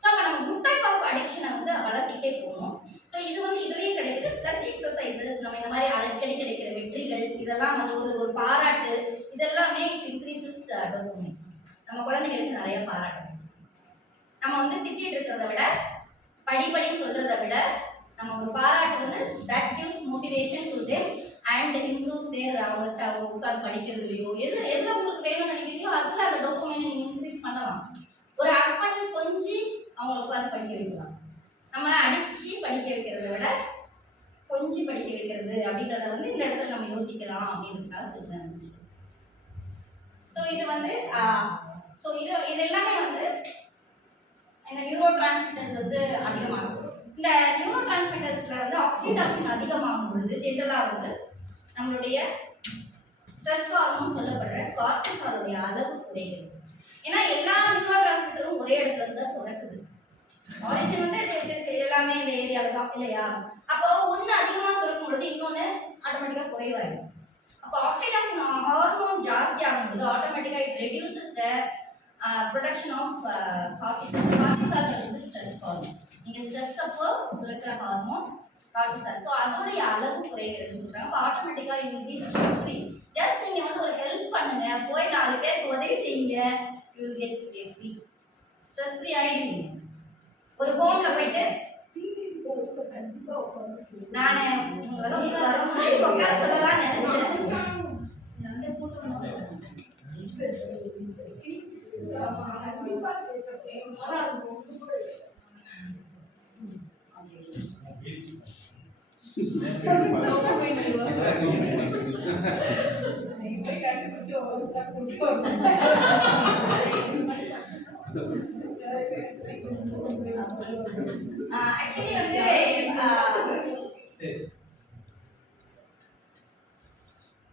ஸோ அப்போ நம்ம குட் டைப் ஆஃப் அடிக்ஷனை வந்து வளர்த்திட்டே போகணும். ஸோ இது வந்து இதுலேயும் கிடைக்குது. ப்ளஸ் எக்ஸசைசஸ், நம்ம இந்த மாதிரி அடிக்கடி கிடைக்கிற வெற்றிகள், இதெல்லாம் வந்து ஒரு பாராட்டு, இதெல்லாமே இன்க்ரீசஸ் டோபமைன். நம்ம குழந்தைகளுக்கு நிறைய பாராட்டணும். நம்ம வந்து திட்டிட்டு இருக்கிறத விட படிப்படின்னு சொல்றதை விட நம்ம ஒரு பாராட்டு வந்து that gives motivation to them and improves their அவங்க உட்கார்ந்து படிக்கிறதுலையோ எதில் உங்களுக்கு வேணும்னு நினைக்கிறீங்களோ அதில் அந்த டோபமைனை நீங்கள் இன்க்ரீஸ் பண்ணலாம். ஒரு ஹக் பண்ணி கொஞ்சி அவங்களை உட்கார்ந்து படிக்க வைக்கலாம். நம்ம அடித்து படிக்க வைக்கிறத விட கொஞ்சி படிக்க வைக்கிறது அப்படின்றத வந்து இந்த இடத்துல நம்ம யோசிக்கலாம் அப்படின்றதுக்காக சொல்கிறேன். ஸோ இது வந்து இது எல்லாமே வந்து இந்த நியூரோ டிரான்ஸ்மிட்டர்ஸ் வந்து அதிகமாகும். இந்த நியூரோ டிரான்ஸ்மிட்டர்ஸ்ல வந்து ஆக்சிடாசின் அதிகமாகும் பொழுது ஜென்ரலாக வந்து நம்மளுடைய ஸ்ட்ரெஸ் ஹார்மோன் சொல்லப்படுற கார்டிசாலுடைய அளவு குறைகிறது. ஏன்னா எல்லா நியூரோ டிரான்ஸ்மிட்டரும் ஒரே இடத்துல இருந்து தான் சுரக்குது. ஆரிஜின் வந்து எல்லாமே இந்த ஏரியாவில் தான் இல்லையா? அப்போ ஒன்று அதிகமாக சுரக்கும் பொழுது இன்னொன்று ஆட்டோமேட்டிக்காக குறைவாயிடும். அப்போ ஆக்சிடாசின் ஹார்மோன் ஜாஸ்தி ஆகும் பொழுது ஆட்டோமேட்டிக்காக it reduces the production of cortisol. Cortisol வந்து ஸ்ட்ரெஸ் ஹார்மோன். நீங்க ஸ்ட்ரெஸ் அப்போ சுரக்கிற ஹார்மோன் cortisol. ஸோ அதோடைய அளவு குறைகிறதுன்னு சொல்றாங்க. அப்போ ஆட்டோமேட்டிக்கா you will be stress free. Just நீங்க வந்து ஒரு ஹெல்ப் பண்ணுங்க, போய் 4 பேருக்கு உதவி செய்யுங்க, you will get free, stress free ஆயிடுவீங்க. ஒரு ஹோம்ல போயிட்டு நான் உங்களோட முன்னாடி உட்கார சொல்லலாம் நினைச்சேன். ஆக்சுவலி வந்து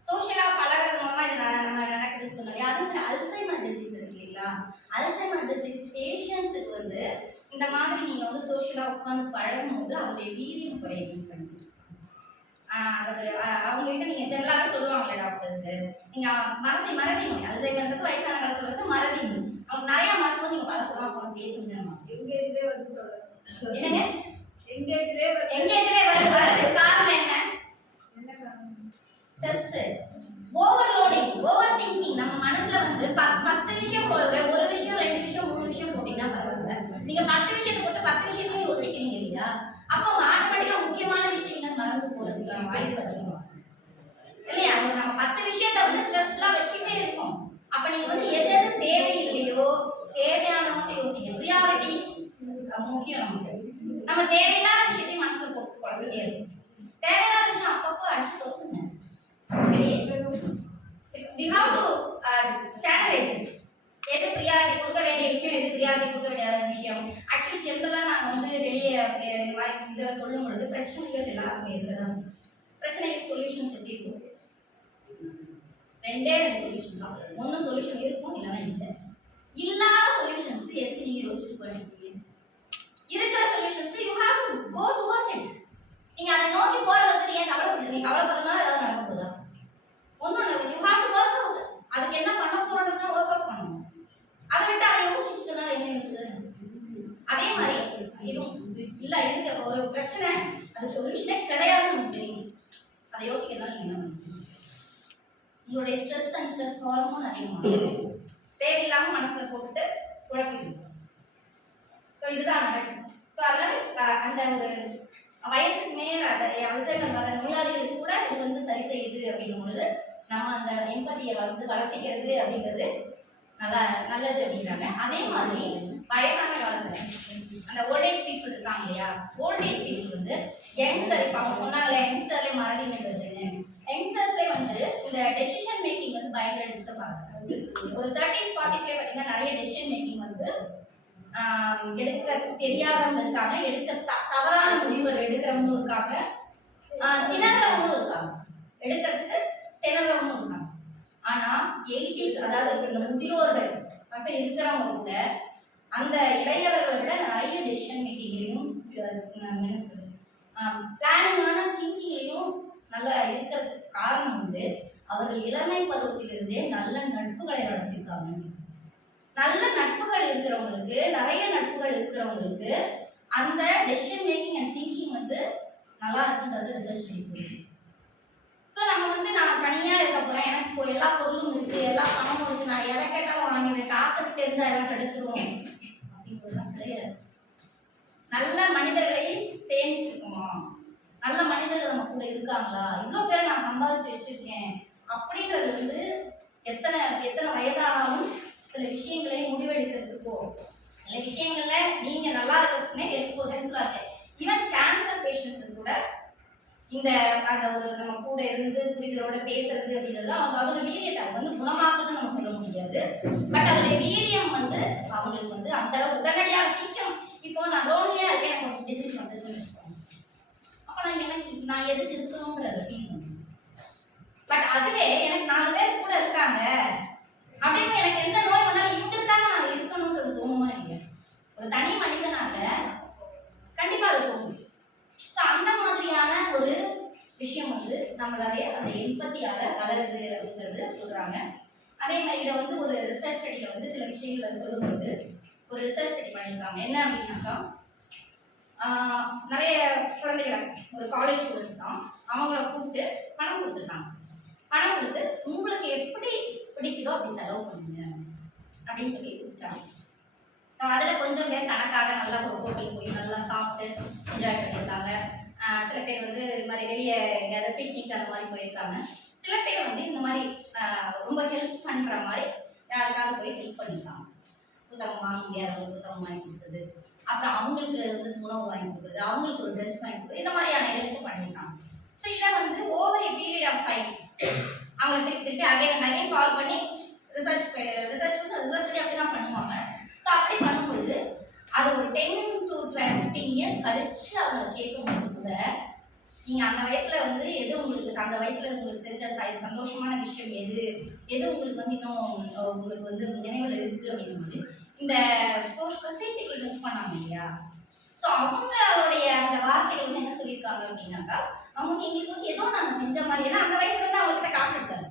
சோஷியலா பழகிறது மூலமா இது நம்ம நடக்குதுன்னு சொன்னாலே அது வந்து அல்சைமர் டிசீஸ் இருக்கு இல்லைங்களா? அல்சைமர் டிசீஸ் பேஷண்ட்ஸுக்கு வந்து இந்த மாதிரி நீங்க வந்து சோஷியலா உட்காந்து பழகும் போது அதோடைய வீரியம் குறையும். அதாவது அவங்க கிட்ட நீங்க ஜெனரலாக சொல்லுவாங்களே டாக்டர்ஸ், நீங்க மறதி நோய் அல்சைமர்ன்றது வயசான காலத்துல வந்து மறதி நோய். அவங்க நிறைய மறக்கும்போது நீங்க பழசெல்லாம் உட்காந்து பேசுங்க. என்னங்க எங்கேஜ்லேயே வருது. காரணம் என்ன? Stress, overloading, over thinking. நம்ம மனசுல வந்து 10 விஷயம் போடுற, ஒரு விஷயம் 2 விஷயம் 3 விஷயம் போட்டீங்கன்னா பரவாயில்ல. நீங்க 10 விஷயத்தை போட்டு 10 விஷயத்தையும் யோசிக்கிறீங்க இல்லையா? அப்போ ஆட்டோமேட்டிக்கா முக்கியமான விஷயங்கள் மறந்து போறதுக்கான வாய்ப்பு அதிகமா இல்லையா? நம்ம 10 விஷயத்த வந்து ஸ்ட்ரெஸ்லாம் வச்சுட்டே இருக்கோம். அப்ப நீங்க வந்து எது எது தேவையில்லையோ தேவையான மட்டும் யோசிங்க. ப்ரியாரிட்டி முக்கியம். நம்ம தேவையில்லாத விஷயத்தையும் மனசுல போட்டு குழந்தைட்டே இருக்கும். தேவையில்லாத விஷயம் அப்பப்போ அடிச்சு சொல்லுங்க. we have to channelize it. எது ப்ரியாரிட்டி கொடுக்க வேண்டிய விஷயம், எது ப்ரியாரிட்டி கொடுக்க வேண்டிய விஷயம். ஆக்சுவலி ஜென்ரலாக நாங்கள் வந்து வெளியே இந்த மாதிரி இதில் சொல்லும் பொழுது பிரச்சனைகள் எல்லாருமே இருக்குதான். பிரச்சனைக்கு சொல்யூஷன்ஸ் எப்படி இருக்கும்? 2 சொல்யூஷன் தான். ஒன்று சொல்யூஷன் இருக்கும், இல்லைன்னா இல்லை. இல்லாத சொல்யூஷன்ஸ்க்கு எதுக்கு நீங்கள் யோசிச்சுட்டு போயிருக்கீங்க? இருக்கிற சொல்யூஷன்ஸ்க்கு you have to go towards it. நீங்கள் அதை நோக்கி போகிறத பற்றி ஏன் கவலைப்படுறீங்க? கவலைப்படுறதுனால ஏதாவது நடக்க போதா? ஒன்றும் இல்லை. You have to work out. அதுக்கு என்ன பண்ண போகிறோம்னு தான் ஒர்க் அவுட் பண்ணணும். அதை விட்டு அதை யோசிச்சுக்கிறதுனால என்ன யூஸ்? அதே மாதிரி இதுவும் இல்லை, இருக்க ஒரு பிரச்சனை அது சொல்யூஷனே கிடையாதுன்னு நமக்கு தெரியும். அதை யோசிக்கிறதுனால என்ன பண்ணுங்க? உங்களுடைய ஸ்ட்ரெஸ் அண்ட் ஸ்ட்ரெஸ் ஹார்மோன் அதிகமாக தேவையில்லாமல் மனசில் போட்டுட்டு குழப்பிடும். ஸோ இதுதான் நடக்கும். ஸோ அதனால் அந்த ஒரு வயசுக்கு மேலே அதை அல்சைமர் வர நோயாளிகளுக்கு கூட இது வந்து சரி செய்யுது அப்படிங்கும் பொழுது நம்ம அந்த எம்பதியை வளர்த்திக்கிறது அப்படிங்கிறது நல்லது அப்படிங்கிறாங்க. அதே மாதிரி வயசான காலத்துல அந்த ஓல்டேஜ் பீப்புள் இருக்காங்க இல்லையா, ஓல்டேஜ் பீப்புள் வந்து யங்ஸ்டர், இப்போ அவங்க சொன்னாங்களே யங்ஸ்டர்லேயே மறதிங்கிறதுன்னு, யங்ஸ்டர்ஸ்லேயே வந்து இந்த டெசிஷன் மேக்கிங் வந்து பயங்கர டிஸ்டர்ப் ஆகுது. ஒரு 30s 40sலேயே பார்த்தீங்கன்னா நிறைய டெசிஷன் மேக்கிங் வந்து எடுக்க தெரியாதவங்க இருக்காங்க, எடுக்க தவறான முடிவுகள் எடுக்கிறவங்களும் இருக்காங்க, திணறவங்களும் இருக்காங்க, எடுக்கிறதுக்கு திணறவங்களும் இருக்காங்க. ஆனா 80s அதாவது இந்த முதியோர்கள் இருக்கிறவங்க கூட அந்த இளையவர்களை விட நிறைய டெசிஷன் மேக்கிங்லையும் பிளானிங்கான திங்கிங்லையும் நல்லா இருக்கிறதுக்கு காரணம் வந்து அவர்கள் இளமை பருவத்திலிருந்தே நல்ல நட்புகளை வளர்த்திருக்காங்க. நல்ல நட்புகள் இருக்கிறவங்களுக்கு, நிறைய நட்புகள் இருக்கிறவங்களுக்கு அந்த டெசிஷன் மேக்கிங் அண்ட் திங்கிங் வந்து நல்லா இருக்குன்றது ரிசர்ச் சொல்லுது. ஸோ நம்ம வந்து நான் தனியாக இருக்க போகிறேன், எனக்கு இப்போ எல்லா பொருளும் இருக்குது, எல்லா பணமும் இருக்குது, நான் எதை கேட்டாலும் வாங்குவேன், காசு தெரிஞ்சால் எல்லாம் கிடைச்சிரும் அப்படிங்கிறதுலாம் கிடையாது. நல்ல மனிதர்களை சேமிச்சிருக்கோமா, நல்ல மனிதர்கள் நம்ம கூட இருக்காங்களா, இவ்வளோ பேரை நான் சம்பாதிச்சு வச்சிருக்கேன் அப்படின்றது வந்து எத்தனை எத்தனை வயதானாலும் சில விஷயங்களை முடிவெடுக்கிறதுக்கோ சில விஷயங்கள்ல நீங்க நல்லா இருக்கிறதுக்குமே ஹெல்ப்ஃபுல்லா இருக்கு. ஈவன் கேன்சர் பேஷண்ட்ஸ் கூட இந்த அந்த ஒரு நம்ம கூட இருந்து புரிதலோட பேசுறது அப்படின்றது அவங்க அதோட வீரியத்தை வந்து குணமாக்குதுன்னு நம்ம சொல்ல முடியாது. பட் அதோட வீரியம் வந்து அவங்களுக்கு வந்து அந்த அளவு உடனடியாக சீக்கிரம், இப்போ நான் லோன்லியா இருக்கேன், எனக்கு ஒரு டிசீஸ் வந்ததுன்னு வச்சுக்கோங்க, அப்போ நான் எதுக்கு இருக்கணும்ன்றத ஃபீல் பண்ணுவேன். பட் அதுவே எனக்கு 4 பேர் கூட இருக்காங்க அப்படின்னு எனக்கு எந்த நோய் வந்தாலும் இவங்களுக்காக நான் இருக்கணும்ன்றது தோணுமா இல்லையா? ஒரு தனி மனிதனாக கண்டிப்பா அது தோணும். ஸோ அந்த மாதிரியான ஒரு விஷயம் வந்து நம்மளாலே அந்த எம்பத்தியால வளருது அப்படின்றது சொல்றாங்க. அதே மாதிரி இதை வந்து ஒரு ரிசர்ச் ஸ்டடியில வந்து சில விஷயங்களை சொல்லும்போது ஒரு ரிசர்ச் ஸ்டடி பண்ணியிருக்காங்க. என்ன அப்படின்னாக்கா, நிறைய குழந்தைகளை, ஒரு காலேஜ் ஸ்டூடெண்ட்ஸ் தான், அவங்கள கூப்பிட்டு பணம் கொடுத்துருக்காங்க. பணம் கொடுத்து உங்களுக்கு எப்படி பிடிக்குதோ அப்படி செலவு பண்ணுங்க அப்படின்னு சொல்லி கொடுத்துட்டாங்க. ஸோ அதில் கொஞ்சம் பேர் தனக்காக நல்லா ஒரு ஹோட்டல் போய் நல்லா சாப்பிட்டு என்ஜாய் பண்ணியிருக்காங்க. சில பேர் வந்து இது மாதிரி வெளியே எங்கேயாவது பிக்னிக் அந்த மாதிரி போயிருக்காங்க. சில பேர் வந்து இந்த மாதிரி ரொம்ப ஹெல்ப் பண்ணுற மாதிரி யாருக்காவது போய் ஹெல்ப் பண்ணியிருக்காங்க. புத்தகம் வாங்க முடியாதவங்களுக்கு புத்தகம் வாங்கி கொடுத்தது, அப்புறம் அவங்களுக்கு வந்து உணவு வாங்கி கொடுக்குறது, அவங்களுக்கு ஒரு ட்ரெஸ் வாங்கி கொடுக்குறது, இந்த மாதிரியான ஹெல்ப் பண்ணியிருக்காங்க. ஸோ இதை வந்து over a period of time அவங்க திருப்பி அகைன் கால் பண்ணி ரிசர்ச் வந்து ரிசர்ச் அப்படி தான் பண்ணுவாங்க. ஸோ அப்படி பண்ணும்போது அது ஒரு 10 to 15 years கழிச்சு அவங்க கேட்கும்போது கூட நீங்கள் அந்த வயசில் வந்து எது உங்களுக்கு அந்த வயசில் உங்களுக்கு செஞ்ச சந்தோஷமான விஷயம் எது உங்களுக்கு வந்து இன்னும் உங்களுக்கு வந்து நினைவில் இருக்குது அப்படிங்கும்போது இந்த சொசைட்டிக்கு ஹெல்ப் பண்ணாங்க இல்லையா. ஸோ அவங்களுடைய அந்த வார்த்தைகள் வந்து என்ன சொல்லியிருக்காங்க அப்படின்னாக்கா, அவங்க எங்களுக்கு வந்து ஏதோ நாங்கள் செஞ்ச மாதிரி, ஏன்னா அந்த வயசுல இருந்து அவங்ககிட்ட காசு இருக்காது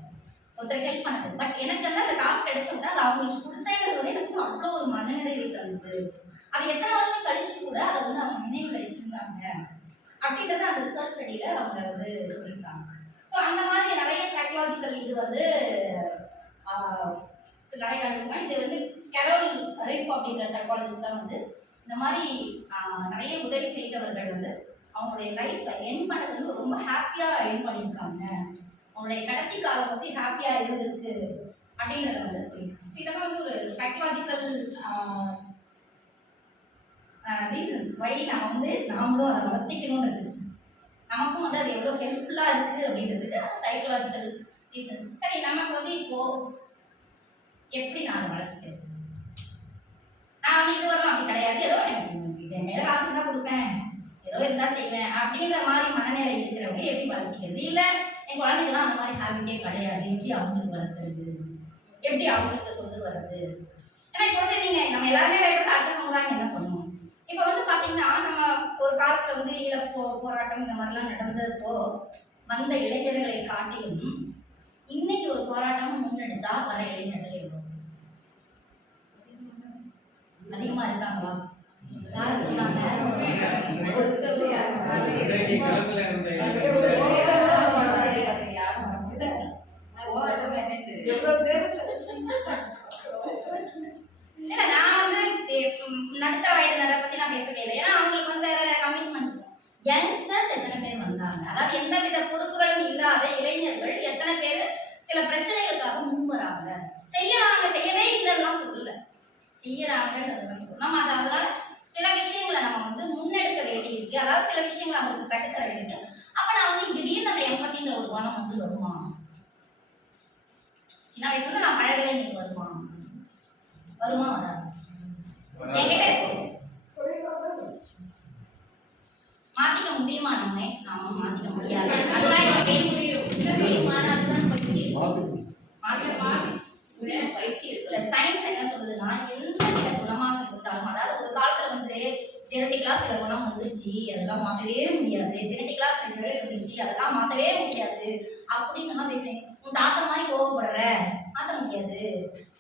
ஒருத்தர் ஹெல்ப் பண்ணது. பட் எனக்கு வந்து அந்த காசு கிடைச்சோம்னா அது அவங்களுக்கு கொடுத்தேங்கிறத எனக்கு அவ்வளோ ஒரு மனநிறைவு தருது. அது எத்தனை வருஷம் கழிச்சு கூட அதை வந்து அவங்க நினைவில் வச்சிருந்தாங்க அப்படின்றத அந்த ரிசர்ச் ஸ்டடியில அவங்க வந்து சொல்லியிருக்காங்க. ஸோ அந்த மாதிரி நிறைய சைக்கலாஜிக்கல் இது வந்து நிறைய கண்டுபிடிச்சாங்க. இது வந்து கரோல் ரிஃப் அப்படின்ற சைக்காலஜிஸ்ட் தான் வந்து இந்த மாதிரி நிறைய உதவி செய்தவர்கள் வந்து அவங்களுடைய லைஃப்பை என் பண்ணது வந்து ரொம்ப ஹாப்பியாக என் பண்ணியிருக்காங்க, அவங்களுடைய கடைசி காலம் வந்து ஹாப்பியாக இருந்திருக்கு அப்படின்றத வந்து சொல்லியிருக்காங்க. ஸோ இதெல்லாம் வந்து ஒரு சைக்கலாஜிக்கல் ரீசன்ஸ் வை நம்ம வந்து நாமளும் அதை வளர்த்திக்கணும்ன்றது, நமக்கும் வந்து அது எவ்வளோ ஹெல்ப்ஃபுல்லாக இருக்குது அப்படின்றதுக்கு அந்த சைக்கலாஜிக்கல் ரீசன்ஸ். சரி, நமக்கு வந்து இப்போது எப்படி நான் அதை வளர்த்துக்கிறது? நான் வந்து இதுவரைக்கும் அப்படி கிடையாது, ஏதோ எனக்கு என் மேலே காசு இருந்தால் கொடுப்பேன், ஏதோ இருந்தால் செய்வேன் அப்படின்ற மாதிரி மனநிலை இருக்கிறவங்க எப்படி வளர்த்திக்கிறது? இல்லை என் குழந்தைங்களாம் அந்த மாதிரி ஹேபிட்டே கிடையாது, எப்படி அவங்களுக்கு வளர்த்துறது, எப்படி அவங்களுக்கு கொண்டு வர்றது? ஏன்னா இப்போ வந்து நீங்கள் நம்ம எல்லாருமே பயப்படுறது அடுத்த சமுதாயம் என்ன பண்ணுவோம்? இப்போ வந்து பார்த்தீங்கன்னா நம்ம ஒரு காலத்தில் வந்து போராட்டம் இந்த மாதிரிலாம் நடந்தப்போ வந்த இளைஞர்களை காட்டிலும் இன்னைக்கு ஒரு போராட்டமும் முன்னெடுத்தா வர இளைஞர்கள் எவ்வளோ அதிகமா இருக்காங்களா? யார் சொன்னாங்க? நான் வந்து நடுத்தர வயதினரை பத்தி நான் பேசவே இல்லை, ஏன்னா அவங்களுக்கு வந்து வேற கமிட்மெண்ட். யங்ஸ்டர்ஸ் எத்தனை பேர் வந்தாங்க, அதாவது எந்தவித பொறுப்புகளும் இல்லாத இளைஞர்கள் எத்தனை பேர் சில பிரச்சனைகளுக்காக முன்வராங்க, செய்யறாங்க, செய்யவே இல்லைன்னா சொல்லல, செய்யறாங்கன்றது தான் சொல்றோம். நம்ம அதனால சில விஷயங்களை நம்ம வந்து முன்னெடுக்க வேண்டியிருக்கு, அதாவது சில விஷயங்களை அவங்களுக்கு கட்டுத்தர வேண்டியிருக்கு. அப்ப நான் வந்து திடீர்னு அந்த எம்பத்தின்ற ஒரு குணம் வந்து வருமா? சின்ன வயசுல நான் பழகலை, நீ வருமா? வருமா வராது? என்கிட்ட மாத்திக்க முடியுமா? நாம மாத்திக்க முடியாது. அதுதான் இப்ப கேள்வி. பயிற்சி இருக்குல்ல, சயின்ஸ் என்ன சொல்லுதுன்னா, எந்த வித குணமாக இருந்தாலும், அதாவது ஒரு காலத்துல வந்து ஜெனட்டிக்கலா சில குணம் வந்துருச்சு, அதெல்லாம் மாத்தவே முடியாது, ஜெனட்டிக்கலா சில டிசீஸ் வந்துருச்சு, அதெல்லாம் மாத்தவே முடியாது அப்படின்னு எல்லாம் பேசுறீங்க. உன் தாத்தா மாதிரி கோவப்படுற, மாத்த முடியாது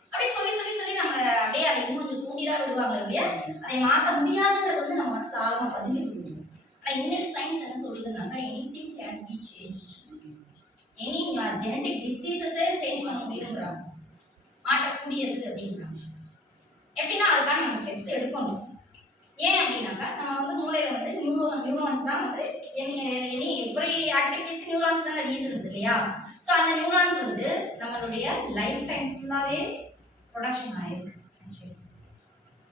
அப்படியே சொல்லி சொல்லி சொல்லி நம்ம அப்படியே அதை இன்னும் கொஞ்சம் தூண்டிதான் விடுவாங்க இல்லையா? அதை மாத்த முடியாதுன்றது வந்து நம்ம மனசுல ஆழமா பதிஞ்சு போயிடும். ஆனா இன்னைக்கு சயின்ஸ் என்ன சொல்லுதுன்னாக்கா, anything can be changed, any genetic டிசீசஸே சேஞ்ச் பண்ண முடியுன்றாங்க, மாற்றக்கூடியது அப்படின்றாங்க. எப்படின்னா அதுக்கான நம்ம ஸ்டெப்ஸ் எடுக்கணும். ஏன் அப்படின்னாக்கா, நம்ம வந்து மூளையில வந்து நியூரான்ஸ் தான் வந்து எனி எவ்ரி ஆக்டிவிட்டிஸ் நியூரான்ஸ் தான் ரீசன்ஸ் இல்லையா? ஸோ அந்த நியூரான்ஸ் வந்து நம்மளுடைய லைஃப் டைம் ஃபுல்லாகவே ப்ரொடக்ஷன் ஆயிருக்கு.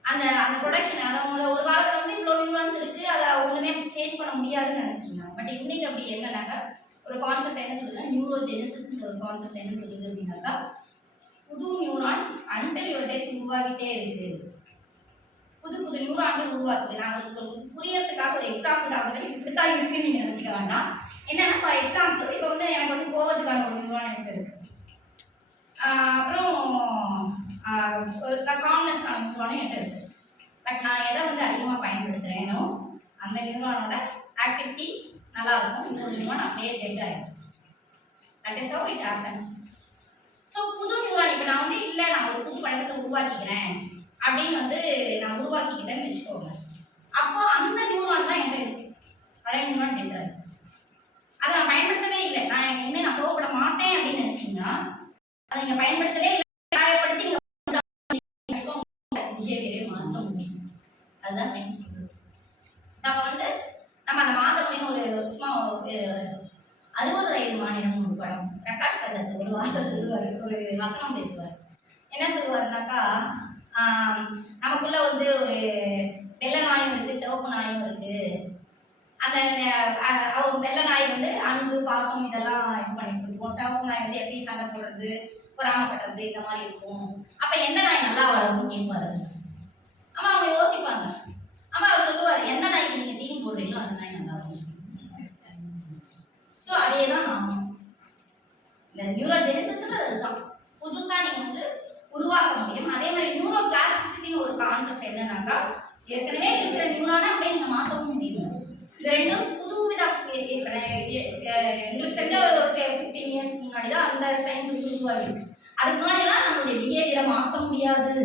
அந்த அந்த ப்ரொடக்ஷன் அதை ஒரு காலத்தில் வந்து இவ்வளோ நியூரான்ஸ் இருக்கு, அதை ஒன்றுமே சேஞ்ச் பண்ண முடியாதுன்னு நினச்சிட்டு இருந்தாங்க. பட் இன்னைக்கு அப்படி என்னன்னாக்கா, ஒரு கான்செப்ட் என்ன சொல்லுதுன்னா, நியூரோஜெனிசிஸ் ஒரு கான்செப்ட் என்ன சொல்லுது அப்படின்னாக்கா, புது நியூரான்ஸ் அன்டில் யுவர் டெத் உருவாகிட்டே இருக்கு, புது புது நியூரான்கள் உருவாக்குது. நான் உங்களுக்கு புரியறதுக்காக ஒரு எக்ஸாம்பிள் இப்படித்தான் இருக்குன்னு நீங்க நினைச்சுக்க வேண்டாம். என்னன்னா ஃபார் எக்ஸாம்பிள், இப்போ வந்து எனக்கு வந்து கோவத்துக்கான ஒரு நியூரான் இருக்கு, அப்புறம் காம்னஸ்க்கான நியூரானும் என்கிட்ட இருக்கு. பட் நான் எதை வந்து அதிகமாக பயன்படுத்துறேனோ அந்த நியூரானோட ஆக்டிவிட்டி நல்லா இருக்கும், இன்னொரு நியூரான் அப்படியே டெட் ஆகிடும். That is how it happens. So புது நியூரான் இப்போ நான் வந்து இல்லை, நான் ஒரு புது பழக்கத்தை உருவாக்கிக்கிறேன் அப்படின்னு வந்து நான் உருவாக்கிக்கிட்டேன்னு வச்சுக்கோங்க. அப்போ அந்த நியூரான் தான் என்கிட்ட இருக்கு, பழைய நியூரான் டெட் ஆகுது. அதை நான் பயன்படுத்தவே இல்லை, நான் இனிமேல் நான் கோவப்பட மாட்டேன் அப்படின்னு நினைச்சீங்கன்னா அதை நீங்கள் பயன்படுத்தவே இல்லை, காயப்படுத்தி பிஹேவியரே மாற்ற முடியும். அதுதான் சயின்ஸ் சொல்லுது. ஸோ அப்போ வந்து நம்ம அதை மாற்ற முடியும். ஒரு சும்மா 60 வயது மாநிலம் ஒரு படம், பிரகாஷ் ராஜ் ஒரு வார்த்தை சொல்லுவார், ஒரு வசனம் பேசுவார். என்ன சொல்லுவாருனாக்கா, நமக்குள்ள வந்து ஒரு வெள்ளை நாயும் இருக்கு, சிவப்பு நாயும் இருக்கு. அந்த வெள்ளை நாய் வந்து அன்பு பாசம் இதெல்லாம் இது பண்ணிட்டு இருக்கும், சிவப்பு நாய் வந்து எப்படி சண்டை போடுறது பொறாமப்படுறது இந்த மாதிரி இருக்கும். அப்ப எந்த நாய் நல்லா வளரும்னு கேட்பாரு. ஆமா அவங்க யோசிப்பாங்க. ஆமா அவர் சொல்லுவார், எந்த நாய்க்கு நீங்க தீனி போடுறீங்களோ அந்த நாய் நல்லா வளரும். ஸோ அதே தான் நாமும் இந்த நியூரோஜெனிசிஸ் அதுதான் புதுசா நீங்க வந்து உருவாக்க முடியும். அதே மாதிரி நியூரோ பிளாஸ்டிசிட்டின்னு ஒரு கான்செப்ட் என்னன்னாக்கா, ஏற்கனவே இருக்கிற நியூரானை அப்படியே நீங்க மாற்றவும் முடியும். இது ரெண்டும் புதுவித எங்களுக்கு தெரிஞ்ச ஒரு 15 இயர்ஸ் முன்னாடி தான் அந்த சயின்ஸ் உருவாகிருக்கு. அதுக்கு முன்னாடிலாம் நம்மளுடைய பிஹேவியரை மாற்ற முடியாது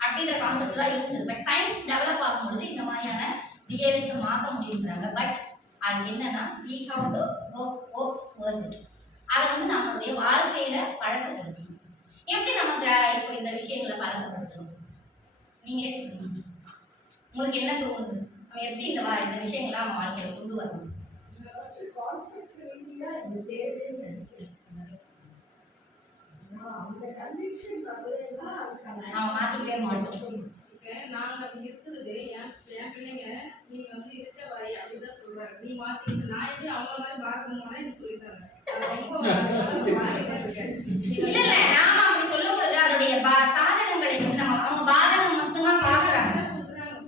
அப்படின்ற கான்செப்ட் தான் இருக்குது. பட் சயின்ஸ் டெவலப் ஆகும்பொழுது இந்த மாதிரியான பிஹேவியர்ஸை மாற்ற முடியுன்றாங்க. பட் அது என்னன்னா, we have to work towards it. அதை வந்து நம்மளுடைய வாழ்க்கையில பழக்கப்படுத்தணும். எப்படி நம்ம இப்போ இந்த விஷயங்களை பழக்கப்படுத்தணும்? நீங்களே சொல்லுங்க, உங்களுக்கு என்ன தோணுது? நம்ம எப்படி இந்த விஷயங்களை நம்ம வாழ்க்கையில கொண்டு வரணும்? மாத்திட்டே மாட்டோம். நாங்க அப்படி இருக்கிறது என் பிள்ளைங்க, நீங்க வந்து இருச்ச வாய் அப்படிதான் சொல்றாங்க, நீ மாத்திட்டு நான் எப்படி அவங்கள மாதிரி பார்க்கணும்னா நீ சொல்லித்தாங்க. இல்ல நாம அப்படி சொல்லும் பொழுது அதோடைய சாதகங்களை வந்து நம்ம அவங்க பாதகம் மட்டும்தான் பாக்குறாங்க.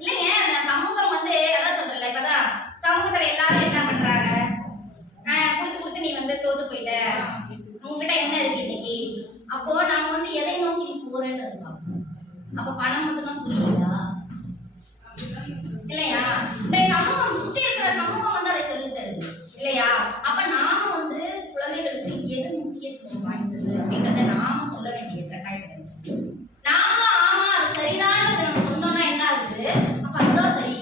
இல்லைங்க, அந்த சமூகம் வந்து அதான் சொல்றல, இப்பதான் சமூகத்துல எல்லாரும் என்ன பண்றாங்க, கொடுத்து கொடுத்து நீ வந்து தோத்து போயிட்ட, உங்ககிட்ட என்ன இருக்கு இன்னைக்கு, அப்போ நாம வந்து எதை நோக்கி நீ போறேன்னு இருக்கோம். அப்ப பணம் மட்டும்தான் புரியுதா இல்லையா? சமூகம் சுத்தி இருக்கிற சமூகம் வந்து அதை சொல்லி தருது இல்லையா? அப்ப நாம வந்து குழந்தைகளுக்கு எது முக்கியத்துவம் வாய்ந்தது அப்படின்றத நாம சொல்ல வேண்டிய கட்டாயத்தில் நாம ஆமா அது சரிதான்றது நம்ம சொன்னோம்னா என்ன ஆகுது, அப்ப அதுதான் சரி.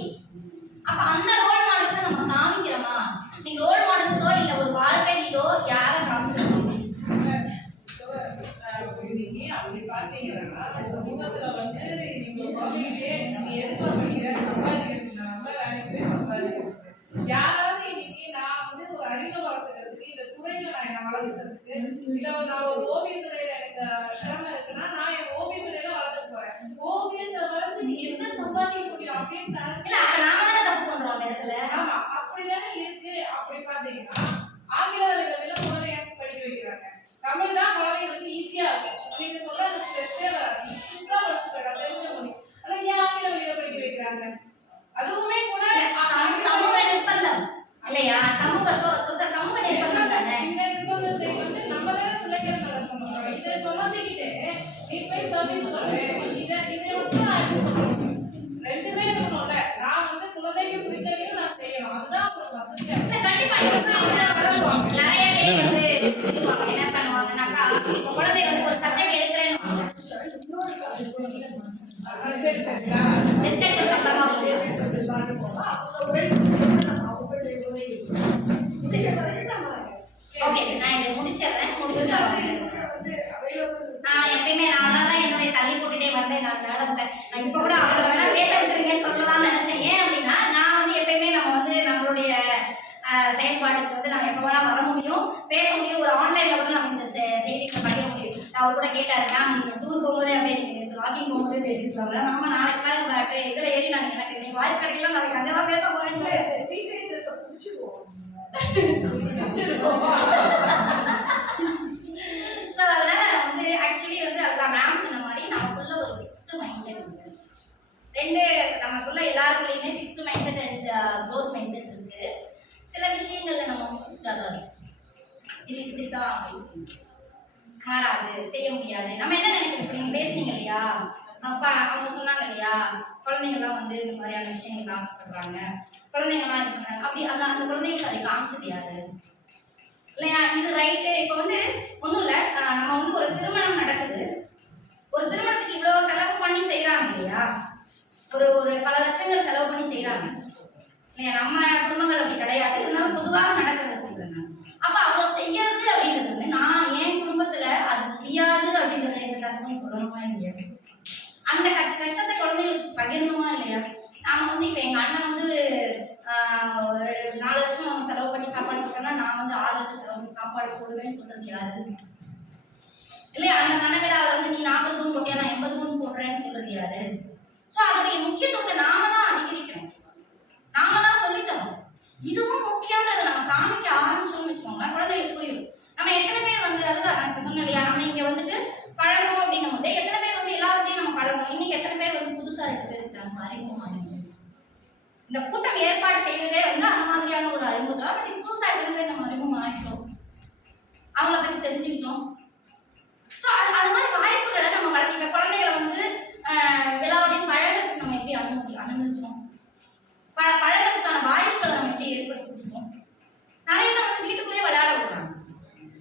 அப்ப அந்த ரோல் மாடல்ஸை நம்ம காமிக்கிறோமா? நீங்க ரோல் மாடல்ஸோ இல்ல ஒரு வாழ்க்கை இதோ யாரை காமிக்கிறோம்? அப்படி பாத்தீங்கன்னா சமூகத்துல வந்து நீங்க எதிர்பார்க்கிறீங்க சம்பாதிக்கிறதுக்கு நல்ல வேலைக்கு போய் சம்பாதிக்கிறது. யாராவது இன்னைக்கு நான் வந்து ஒரு அறிவை வளர்த்துக்கிறதுக்கு இந்த துறையில நான் என்ன வளர்த்துக்கிறதுக்கு, இல்ல நான் ஒரு ஓவிய துறையில எனக்கு திறமை இருக்குன்னா நான் என் ஓவிய துறையில வளர்த்துக்க போறேன். ஓவிய அப்படின்னு இல்ல நினைச்சு அப்ப நாம தானே தப்பு பண்றோம் அந்த இடத்துல. ஆமா அப்படிதானே இருக்கு. அப்படி பாத்தீங்கன்னா ஆங்கில வழிகளில குழந்தைங்க படிக்க வைக்கிறாங்க. தமிழ் தான் குழந்தைங்களுக்கு ஈஸியா இருக்கும். நீங்க சொல்ற அந்த ஸ்ட்ரெஸ்ஸே வராது. சூப்பரா படிச்சு போயிடலாம் தெரிஞ்ச மொழி. ஆனா ஏன் ஆங்கில வழியில படிக்க வைக்கிறாங்க? அதுவுமே கூட சமூக நிர்பந்தம் இல்லையா? சமூக நிர்பந்தம் தானே. இந்த நிர்பந்தத்தை வந்து நம்ம தானே பிள்ளைகள் மேல சுமத்துறோம். இதை சுமத்திக்கிட்டு நீ போய் சர்வீஸ் பண்ணு. இதை மட்டும் நான் எப்படி சொல்ல முடியும்? ரெண்டுமே இருக்கணும்ல. நான் வந்து குழந்தைக்கு பிடிச்சதையும் நான் செய்யணும். அதுதான் உங்களுக்கு வசதியா இல்ல கண்டிப்பா இப்ப நிறைய பேர் வந்து சொல்லுவாங்க, என்ன பண்ணுவாங்கன்னாக்கா உங்க குழந்தை வந்து ஒரு சப்ஜெக்ட் எடுக்கிறேன்னு சரி சரிங்களா? டிஸ்கஷன் அப்புறமா வந்து ஓகே நான் இதை முடிச்சிடுறேன். முடிச்சுட்டு நான் எப்பயுமே நான் தான் என்னுடைய தள்ளி போட்டுட்டே வந்தேன். நான் விட்டேன். நான் இப்போ கூட அவங்கள வேணா பேச விட்டுருங்கன்னு சொல்லலாம்னு நினைச்சேன். ஏன் அப்படின்னா நான் வந்து எப்பயுமே நம்ம வந்து நம்மளுடைய செயல்பாட்டுக்கு வந்து நம்ம எப்போ வேணா வர முடியும், பேச முடியும். ஒரு ஆன்லைன்ல கூட நம்ம இந்த செய்திகளை பகிர முடியும். அவர் கூட கேட்டாரு, மேம் நீங்க டூர் போகும்போதே அப்படியே நீங்க வாக்கிங் போகும்போதே பேசிருக்காங்க. நம்ம நாளைக்கு பாருங்க இதுல ஏறி நான் எனக்கு நீங்க வாய்ப்பு கிடைக்கல, நாளைக்கு அங்கதான் பேச போறேன்னு ஸோ அதனால வந்து ஆக்சுவலி வந்து அதுதான் மேம் சொன்ன மாதிரி நமக்குள்ள ஒரு ஃபிக்ஸ்டு மைண்ட் செட் இருக்கு. நமக்குள்ள எல்லாருக்குள்ளயுமே fixed mindset and growth mindset இருக்கு. சில விஷயங்கள்ல நம்ம ஃபிக்ஸ்டாக தான் இருக்கும். இதுதான் மாறாது, செய்ய முடியாது. நம்ம என்ன நினைக்கிறோம்? இப்போ நீங்க பேசுனீங்க இல்லையா, அப்பா அவங்க சொன்னாங்க இல்லையா, குழந்தைங்கலாம் வந்து இந்த மாதிரியான விஷயங்களுக்கு ஆசைப்படுறாங்க, குழந்தைங்கலாம் இது பண்ணாங்க அப்படி. அந்த குழந்தைங்களுக்கு அதை காமிச்சது யாரு இல்லையா? இது ரைட்டு. இப்போ வந்து ஒன்றும் இல்லை, நம்ம வந்து ஒரு திருமணம் நடக்குது. ஒரு திருமணத்துக்கு இவ்வளோ செலவு பண்ணி செய்கிறாங்க இல்லையா, ஒரு பல லட்சங்கள் செலவு பண்ணி செய்கிறாங்க இல்லையா? நம்ம குடும்பங்கள் அப்படி கிடையாது, இருந்தாலும் பொதுவாக நடக்கிறத சொல்கிறேன் நான். அப்போ அவ்வளோ செய்யறது அப்படின்றது வந்து நான் என் குடும்பத்தில் அது முடியாது அப்படின்றத எந்த கஷ்டமும் சொல்லணுமா இல்லையா? அந்த கஷ்டத்தை குழந்தைங்களுக்கு பகிரணுமா இல்லையா? நாம வந்து இப்போ எங்கள் அண்ணன் வந்து ஒரு 4 லட்சம் செலவு பண்ணி சாப்பாடு போட்டோம்னா நான் வந்து 6 லட்சம் செலவு பண்ணி சாப்பாடு போடுவேன்னு சொல்றது யாரு இல்லையா? அந்த கணக்கில் அவரை வந்து நீ 40 பவுன் போட்டியா நான் 80 பவுன் போடுறேன்னு சொல்றது யாரு? ஸோ அதோடைய முக்கியத்துவத்தை நாம தான் அதிகரிக்கணும், நாம தான் சொல்லித்தரணும். இதுவும் முக்கியன்றதை நம்ம காமிக்க ஆரம்பிச்சோம்னு வச்சுக்கோங்களேன், குழந்தைகளுக்கு புரியும். நம்ம எத்தனை பேர் வந்து அதுதான் நான் இப்போ சொன்னேன் இல்லையா, நம்ம இங்கே வந்துட்டு பழகணும் அப்படின்னும் போது எத்தனை பேர் வந்து எல்லாருக்கையும் நம்ம பழகணும். இன்னைக்கு எத்தனை பேர் வந்து புதுசாக 2 பேர் இருக்கிறாங்க அறிமுகமாக. இந்த கூட்டம் ஏற்பாடு செய்வதே வந்து அந்த மாதிரியான ஒரு அறிமுகம். பட் புதுசாக எத்தனை பேர் நம்ம அறிமுகம் ஆகிட்டோம், அவங்கள பற்றி தெரிஞ்சுக்கிட்டோம். ஸோ அது மாதிரி வாய்ப்புகளை நம்ம வளர்த்திக்க குழந்தைகளை வந்து எல்லாரோடையும் பழகிறதுக்கு நம்ம எப்படி அனுமதிச்சோம், பழகிறதுக்கான வாய்ப்புகளை நம்ம எப்படி ஏற்படுத்தி கொடுத்தோம். நிறைய பேர் வந்து வீட்டுக்குள்ளேயே விளையாட விடுறாங்க,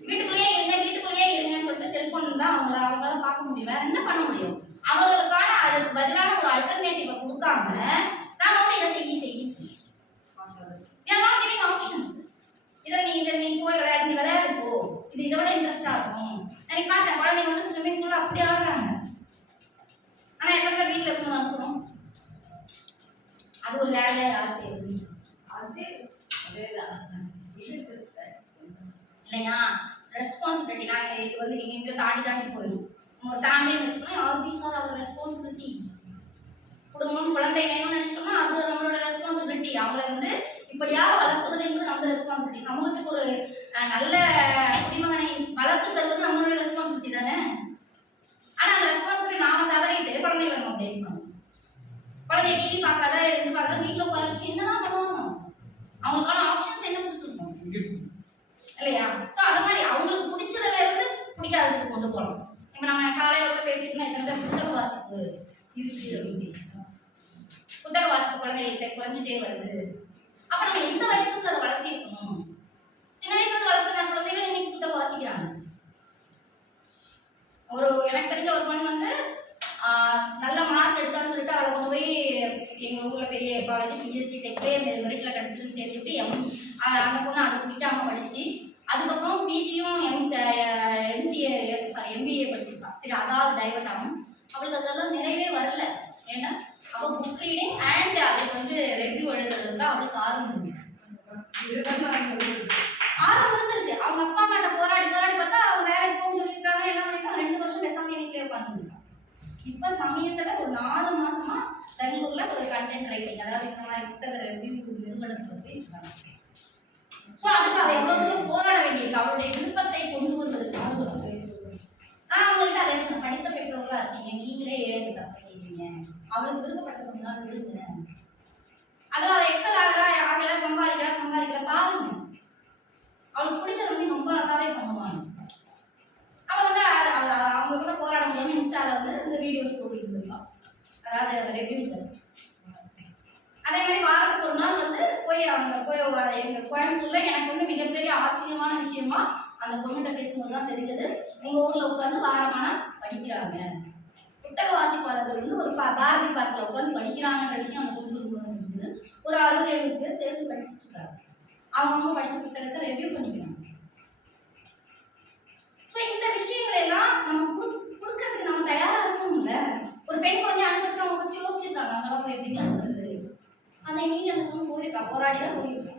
வீட்டுக்குள்ளேயே இருங்கன்னு சொல்லிட்டு செல்போன் தான் அவங்களால பார்க்க முடியும், வேற என்ன பண்ண முடியும்? அவங்களுக்கான அதுக்கு பதிலான ஒரு அல்டர்னேட்டிவை கொடுக்காம நாம வந்து இதை செய்ய ஆப்ஷன்ஸ். இதை நீ போய் விளையாடு போ, இது இதோட இன்ட்ரெஸ்டா இருக்கும். எனக்கு பார்த்தேன் குழந்தைங்க வந்து ஸ்விம்மிங் பூல்ல அப்படி ஆடுறாங்க. ஆனா எத்தனை பேர் வீட்டுல இருந்து அனுப்புறோம்? அது ஒரு வேலை ஆசை இல்லையா? ரெஸ்பான்சிபிலிட்டி. நான் இது வந்து நீங்க எங்கேயோ தாண்டி போயிடும். ஒரு ஃபேமிலி வச்சுக்கணும், all these are our responsibility. குடும்பம் குழந்தை வேணும்னு நினைச்சிட்டோம்னா அது நம்மளோட ரெஸ்பான்சிபிலிட்டி. அவங்கள வந்து இப்படியா வளர்த்துவது என்பது நம்ம ரெஸ்பான்சிபிலிட்டி. சமூகத்துக்கு ஒரு நல்ல குடிமகனை வளர்த்து தருவது நம்மளோட ரெஸ்பான்சிபிலிட்டி தானே. ஆனா அந்த ரெஸ்பான்சிபிலிட்டி நாம தவறிட்டு குழந்தைகளை நம்ம அப்டேட் பண்ணணும். குழந்தைய டிவி பார்க்காத இருந்து பார்க்காத வீட்டில் உட்கார வச்சு என்னதான் பண்ணுவாங்க? அவங்களுக்கான ஆப்ஷன்ஸ் என்ன கொடுத்துருக்கோம் இல்லையா? ஸோ அது மாதிரி அவங்களுக்கு பிடிச்சதுல இருந்து பிடிக்காததுக்கு கொண்டு போகணும். இப்போ நம்ம காலையில் கூட பேசிட்டு எத்தனை புத்தக வாசிப்பு இருக்கு அப்படின்னு பேசிட்டோம். புத்தக வாசிப்பு குழந்தைகிட்ட குறைஞ்சிட்டே வருது. அப்ப நம்ம எந்த வயசுல அதை வளர்த்திருக்கணும்? சின்ன வயசுல வளர்த்துன குழந்தைகள் இன்னைக்கு புத்தகம் வாசிக்கிறாங்க. எனக்கு தெரிஞ்ச ஒரு பொண்ணு வந்து நல்ல மார்க் எடுத்தான்னு சொல்லிட்டு அவளை கொண்டு போய் எங்க ஊர்ல பெரிய காலேஜ் பிஎஸ்சி டெக்கு மெரிட்ல கிடைச்சிட்டு சேர்த்துட்டு அந்த பொண்ணு அதை விட்டாம படிச்சு அதுக்கப்புறம் பிஜியும் எம்பிஏ படிச்சிருக்கா. சரி, அதாவது டைவர்ட் ஆகும். அவளுக்கு அதெல்லாம் நிறையவே வரல. ஏன்னா அவள் புக் ரீடிங் அண்ட் அதுக்கு வந்து ரெவ்யூ எழுதுறது தான் அவளுக்கு ஆர்வம் இருந்துருக்கு. அவங்க அப்பா அம்மாட்ட போராடி பார்த்தா அவங்க வேலைக்கு போகணும்னு சொல்லியிருக்காங்க. என்ன பண்ணிருக்காங்க, 2 வருஷம் பேசாம வீட்டிலே உட்காந்துருக்காங்க. இப்போ சமயத்துல ஒரு 4 மாசமா பெங்களூர்ல ஒரு கண்டென்ட் ரைட்டிங், அதாவது இந்த மாதிரி புத்தக ரிவ்யூ நிறுவனத்துல போய் இருக்காங்க. ஸோ அதுக்கு அவ எவ்வளவு தூரம் போராட வேண்டியிருக்கு, அவளுடைய விருப்பத்தை கொண்டு வருவதற்காக சொல்லுங்க. நான் அவங்கள்ட்ட அதே சொன்ன, படித்த பெற்றோர்களா இருக்கீங்க, நீங்களே ஏன் தப்பு செய்வீங்க, அவளுக்கு விருப்பப்பட்ட சொன்னால் விரும்புங்க. அதுல அவ எக்ஸல் ஆகல சம்பாதிக்கல பாருங்க, அவளுக்கு பிடிச்சது வந்து ரொம்ப நல்லாவே பண்ணுவாங்க. அவ வந்து அவங்க கூட போராட முடியாம இன்ஸ்டால வந்து இந்த வீடியோஸ் போட்டுட்டு இருப்பான், அதாவது ரிவ்யூஸ். அதே மாதிரி வாரத்துக்கு ஒரு நாள் வந்து போய் அவங்க போய் எங்க கோயம்புத்தூர்ல எனக்கு வந்து மிகப்பெரிய ஆச்சரியமான விஷயமா அந்த பொண்ணுகிட்ட பேசும்போது தான் தெரிஞ்சது, எங்க ஊர்ல உட்காந்து வாரமான படிக்கிறாங்க, புத்தக வாசிப்பாளர்கள் வந்து ஒரு பாரதி பார்க்ல உட்காந்து படிக்கிறாங்கன்ற விஷயம் அந்த பொண்ணு இருந்தது. ஒரு 60-70 பேர் சேர்ந்து படிச்சுட்டு இருக்காங்க, அவங்க படிச்ச புத்தகத்தை ரெவ்யூ பண்ணிக்கிறாங்க. ஸோ இந்த விஷயங்கள் எல்லாம் நம்ம கொடுக்கறதுக்கு நம்ம தயாரா இருக்கணும்ல. ஒரு பெண் குழந்தை அனுப்புறதுக்கு அவங்க ஃபர்ஸ்ட் யோசிச்சிருக்காங்க, அவங்களாம் போய் எப்படி அனுப்புறது, அந்த மீன் அந்த பொண்ணு போயிருக்கா, போராடி தான் போயிருக்கா.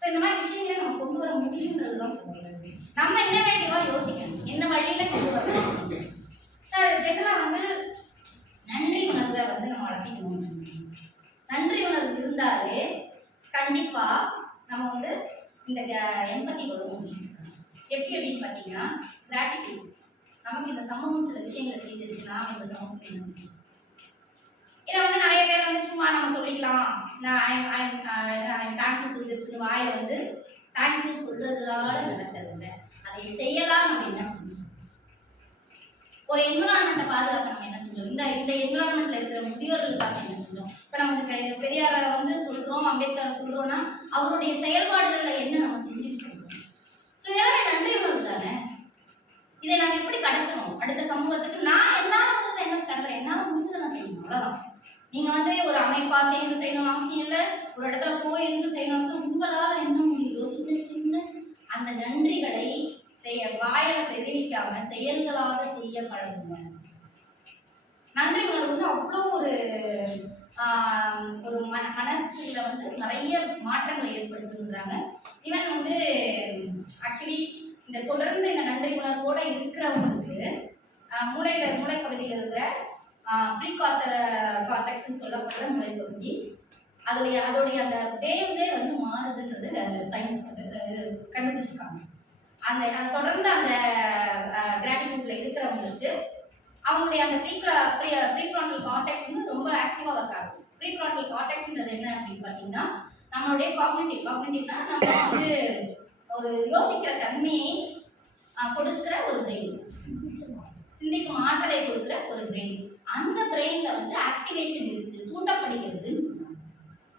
ஸோ இந்த மாதிரி விஷயங்களை நம்ம கொண்டு வர முடியுன்றது தான் சொல்லுவாங்க. நம்ம இன்னோவேட்டிவா யோசிக்கணும், என்ன வழியில கொண்டு வரணும். சார் இதெல்லாம் வந்து நன்றி உணர்வை வந்து நம்ம வளர்த்திக்கணும். நன்றி உணர்வு இருந்தாலே கண்டிப்பா நம்ம வந்து இந்த எம்பத்தி வரும் அப்படின்னு சொல்றாங்க. எப்படி அப்படின்னு பார்த்தீங்கன்னா, கிராட்டிடியூட். நமக்கு இந்த சமூகம் சில விஷயங்களை செய்திருக்கு, நாம் இந்த சமூகத்தை என்ன செஞ்சோம். இதை வந்து நிறைய பேர் வந்து சும்மா நம்ம சொல்லிக்கலாம், நான் தேங்க்யூ டு திஸ் வாயில வந்து தேங்க்யூ சொல்றதுனால நடக்கிறது இல்லை, அதை செய்யலாம். நம்ம என்ன செஞ்சோம், ஒரு என்விரான்மெண்ட்டை பாதுகாக்க நம்ம என்ன செஞ்சோம், இந்த என்விரான்மெண்ட்ல இருக்கிற முதியோர்களுக்காக என்ன செஞ்சோம். இப்போ நம்ம பெரியாரை வந்து சொல்றோம், அம்பேத்கர் சொல்றோம்னா அவருடைய செயல்பாடுகள்ல என்ன நம்ம செஞ்சுட்டு இருக்கோம். ஸோ இதெல்லாமே நன்றி உணர்வு தானே. இதை நம்ம எப்படி கடத்தணும் அடுத்த சமூகத்துக்கு. நான் என்னால முடிஞ்சதை என்ன கடத்துறேன், என்னால முடிஞ்சதை நான் செய்யணும், அவ்வளவுதான். நீங்க வந்து ஒரு அமைப்பா சேர்ந்து செய்யணும்னு அவசியம் இல்லை, ஒரு இடத்துல போய் இருந்து செய்யணும். உங்களால என்ன முடியுதோ சின்ன சின்ன அந்த நன்றிகளை வாயில தெரிவிக்காம செயல்களாக செய்ய பழகுங்க. நன்றி உணர்வு வந்து அவ்வளோ ஒரு மனசுல வந்து நிறைய மாற்றங்களை ஏற்படுத்துகிறாங்க. ஈவன் வந்து ஆக்சுவலி இந்த தொடர்ந்து இந்த நன்றி உணர்வோட இருக்கிறவங்களுக்கு மூளைப்பகுதியில் இருக்கிற ப்ரீகார்டெக்ஸ்ன்னு சொல்லப்படுற மூளைப்பகுதி அதோடைய அந்த வேவ்ஸே வந்து மாறுதுன்றது சயின்ஸ் கண்டுபிடிச்சிருக்காங்க. அந்த தொடர்ந்து அந்த கிராட்டிடியூட்ல இருக்கிறவங்களுக்கு அவங்களுடைய அந்த ப்ரீஃப்ரான்டல் கார்டெக்ஸ் வந்து ரொம்ப ஆக்டிவா ஒர்க் ஆகும். ப்ரீஃப்ரான்டல் கார்டெக்ஸ்ன்றது என்ன அப்படின்னு பார்த்தீங்கன்னா, நம்மளுடைய காக்னிட்டிவ்னா நம்ம வந்து ஒரு யோசிக்கிற தன்மையை கொடுக்கிற ஒரு பிரெயின், சிந்திக்கும் ஆற்றலை கொடுக்கிற ஒரு பிரெயின். அந்த பிரெயின்ல வந்து ஆக்டிவேஷன் இருக்குது, தூண்டப்படுகிறதுன்னு சொல்லுவாங்க.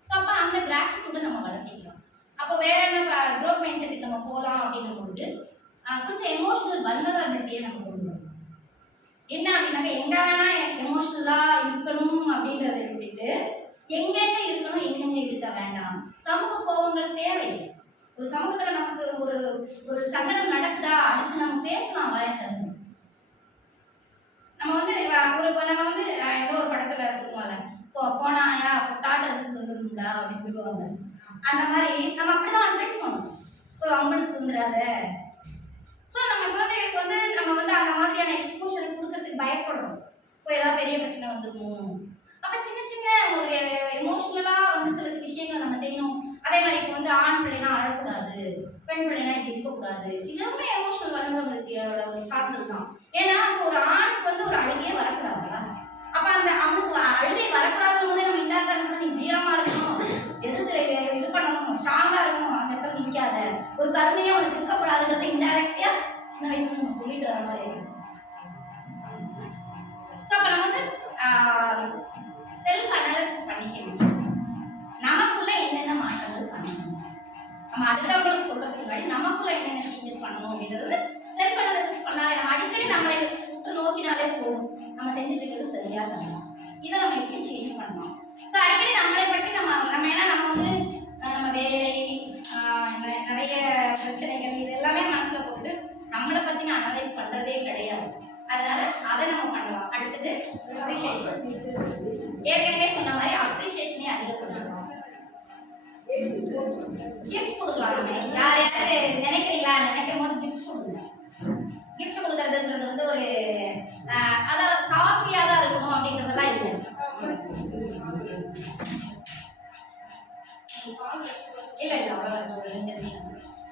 ஸோ அப்போ அந்த கிராட்டிடியூடை நம்ம வளர்த்திக்கலாம். அப்போ வேற என்ன க்ரோத் மைண்ட் செட்டுக்கு நம்ம போகலாம் அப்படிங்கும்போது கொஞ்சம் எமோஷனல் வல்னரபிலிட்டியை நம்ம கொண்டு வரணும். என்ன அப்படின்னாக்க, எங்க வேணா எமோஷனலா இருக்கணும் அப்படின்றத விட்டுட்டு எங்கெங்க இருக்கணும் எங்கெங்க இருக்க வேண்டாம். சமூக கோபங்கள் தேவையில்லை. ஒரு சமூகத்துல நமக்கு ஒரு சங்கடம் நடக்குதா, அதுக்கு நம்ம பேசலாம், வாய தரணும். நம்ம வந்து நம்ம வந்து ஏதோ ஒரு படத்துல சொல்லுவாங்க, போனாயா டாட்டா வந்துருந்தா அப்படின்னு சொல்லுவாங்க. அந்த மாதிரி நம்ம அப்படிதான் அட்வைஸ் பண்ணணும், அவங்களுக்கு வந்துடாத. ஸோ நம்ம குழந்தைகளுக்கு வந்து நம்ம வந்து அந்த மாதிரியான எக்ஸ்போஷர் கொடுக்கறதுக்கு பயப்படுறோம். இப்போ ஏதாவது பெரிய பிரச்சனை வந்துடும். அப்போ சின்ன சின்ன ஒரு எமோஷ்னலாக வந்து சில விஷயங்கள் நம்ம செய்யணும். அதே மாதிரி இப்போ வந்து ஆண் பிள்ளைனா அழக்கூடாது, பெண் பிள்ளைனா இப்படி இருக்கக்கூடாது. இதுவுமே எமோஷனல் வல்னரபிலிட்டியோட ஒரு சார்ந்தது தான். ஏன்னா ஒரு ஆணுக்கு வந்து ஒரு அழுகையே வரக்கூடாதா, அப்போ அந்த அவனுக்கு அழுகை வரக்கூடாதுன்னு போதே நம்ம இல்லாத நீ வீரமாக இருக்கணும், இது பண்ணணும், ஸ்ட்ராங்காக இருக்கணும், அந்த இடத்துல நிற்காத, ஒரு கருணையாக அவனுக்கு இருக்கக்கூடாதுன்றதை இன்டைரக்டா சின்ன வயசுல நம்ம சொல்லிட்டு வர மாதிரி. ஸோ அப்போ நம்ம வந்து செல்ஃப் அனாலிசிஸ் பண்ணிக்கணும். நமக்குள்ள என்னென்ன மாற்றங்கள் பண்ணணும், நம்ம அடுத்தவங்களுக்கு சொல்றதுக்கு முன்னாடி நமக்குள்ள என்னென்ன சேஞ்சஸ் பண்ணணும் அப்படின்றது செல்ஃப் அனாலிசிஸ் பண்ணாலே, நம்ம அடிக்கடி நம்மளை உற்று நோக்கினாலே போதும், நம்ம செஞ்சுட்டு இருக்கிறது சரியா பண்ணலாம், இதை நம்ம எப்படி சேஞ்ச் பண்ணலாம். ஸோ அடிக்கடி நம்மளை பற்றி நம்ம ஏன்னா நம்ம வந்து நம்ம வேலை நிறைய பிரச்சனைகள் இது எல்லாமே மனசுல போட்டு நம்மளை பத்தி நான் அனலைஸ் பண்றதே கிடையாது. அதனால அதை நம்ம பண்ணலாம். அடுத்தது அப்ரிஷியேஷன். ஏற்கனவே சொன்ன மாதிரி அப்ரிஷியேஷனே அதிகப்படுத்தணும். கிஃப்ட் கொடுக்கலாம். நம்ம யாரையாவது நினைக்கிறீங்களா, நினைக்கும் போது கிஃப்ட் கொடுங்க. கிஃப்ட் கொடுக்கறதுன்றது வந்து ஒரு அதாவது காஸ்ட்லியாக இல்ல இல்ல அவ்வளவுதான் ஒரு 2 நிமிஷம்.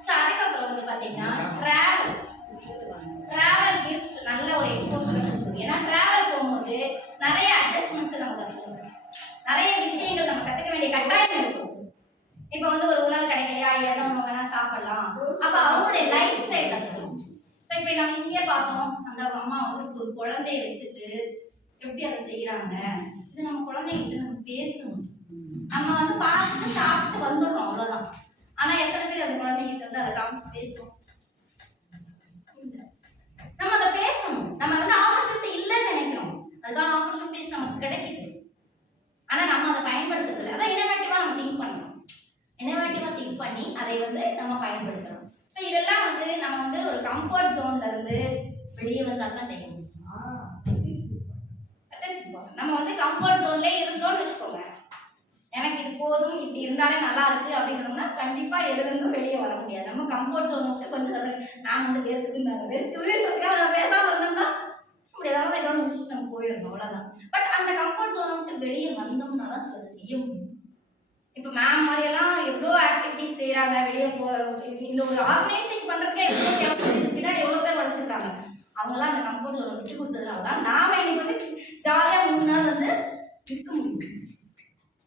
ஸோ அதுக்கப்புறம் வந்து பார்த்தீங்கன்னா டிராவல் கிஃப்ட் நல்ல ஒரு எக்ஸ்போசர் கொடுக்குது. ஏன்னா டிராவல் போகும்போது நிறைய அட்ஜஸ்ட்மெண்ட்ஸ் நம்ம கற்றுக்கணும், நிறைய விஷயங்கள் நம்ம கற்றுக்க வேண்டிய கட்டாயம் இருக்கும். இப்போ வந்து ஒரு உணவு கிடைக்கலையா, இடம் நம்ம வேணா சாப்பிடலாம், அப்போ அவங்களுடைய லைஃப் ஸ்டைல் கற்றுக்கணும். ஸோ இப்போ நம்ம இங்கே பார்த்தோம், அந்த அம்மா வந்து ஒரு குழந்தைய வச்சுட்டு எப்படி அதை செய்கிறாங்க, இது நம்ம குழந்தைகிட்ட நம்ம பேசணும். நம்ம வந்து பார்த்துட்டு சாப்பிட்டு வந்துடுறோம் அவ்வளோதான். ஆனால் எத்தனை பேர் அந்த குழந்தைகிட்ட வந்து அதை காமிச்சு பேசுகிறோம்? நம்ம அதை பேசணும். நம்ம வந்து ஆப்பர்ச்சுனிட்டி இல்லைன்னு நினைக்கிறோம், அதுக்கான ஆப்பர்ச்சுனிட்டிஸ் நமக்கு கிடைக்குது, ஆனால் நம்ம அதை பயன்படுத்துறது. அதான் இனோவேட்டிவாக நம்ம திங்க் பண்ணுறோம், இனோவேட்டிவாக திங்க் பண்ணி அதை வந்து நம்ம பயன்படுத்துகிறோம். ஸோ இதெல்லாம் வந்து நம்ம வந்து ஒரு கம்ஃபர்ட் ஜோன்ல இருந்து வெளியே வந்தால் தான் செய்யணும். நம்ம வந்து கம்ஃபர்ட் ஜோன்லேயே இருந்தோம்னு வச்சுக்கோங்க, எனக்கு இது போதும், இப்படி இருந்தாலே நல்லா இருக்கு அப்படின்னா கண்டிப்பா எதுலேருந்தும் வெளியே வர முடியாது. நம்ம கம்ஃபர்ட் ஜோன் விட்டு கொஞ்சம் தவிர நான் வந்து வெறுக்குதுன்றதுக்காக நம்ம பேசாம இருந்தோம்னா ஏதாவது ஏதோ முடிச்சுட்டு நம்ம போயிடணும், அவ்வளோதான். பட் அந்த கம்ஃபர்ட் ஜோனை விட்டு வெளியே வந்தோம்னா தான் சிலது செய்ய முடியும். இப்போ மேம் மாதிரியெல்லாம் எவ்வளோ ஆக்டிவிட்டிஸ் செய்கிறாங்க, வெளியே இந்த ஒரு ஆர்கனைசிங் பண்ணுறதுக்கே எவ்வளோ பின்னாடி எவ்வளோ பேர் உழைச்சிருக்காங்க. அவங்களாம் அந்த கம்ஃபர்ட் ஜோனை விட்டு கொடுத்ததுனால தான் நாம இன்னைக்கு வந்து ஜாலியாக 3 நாள் வந்து இருக்க முடியும்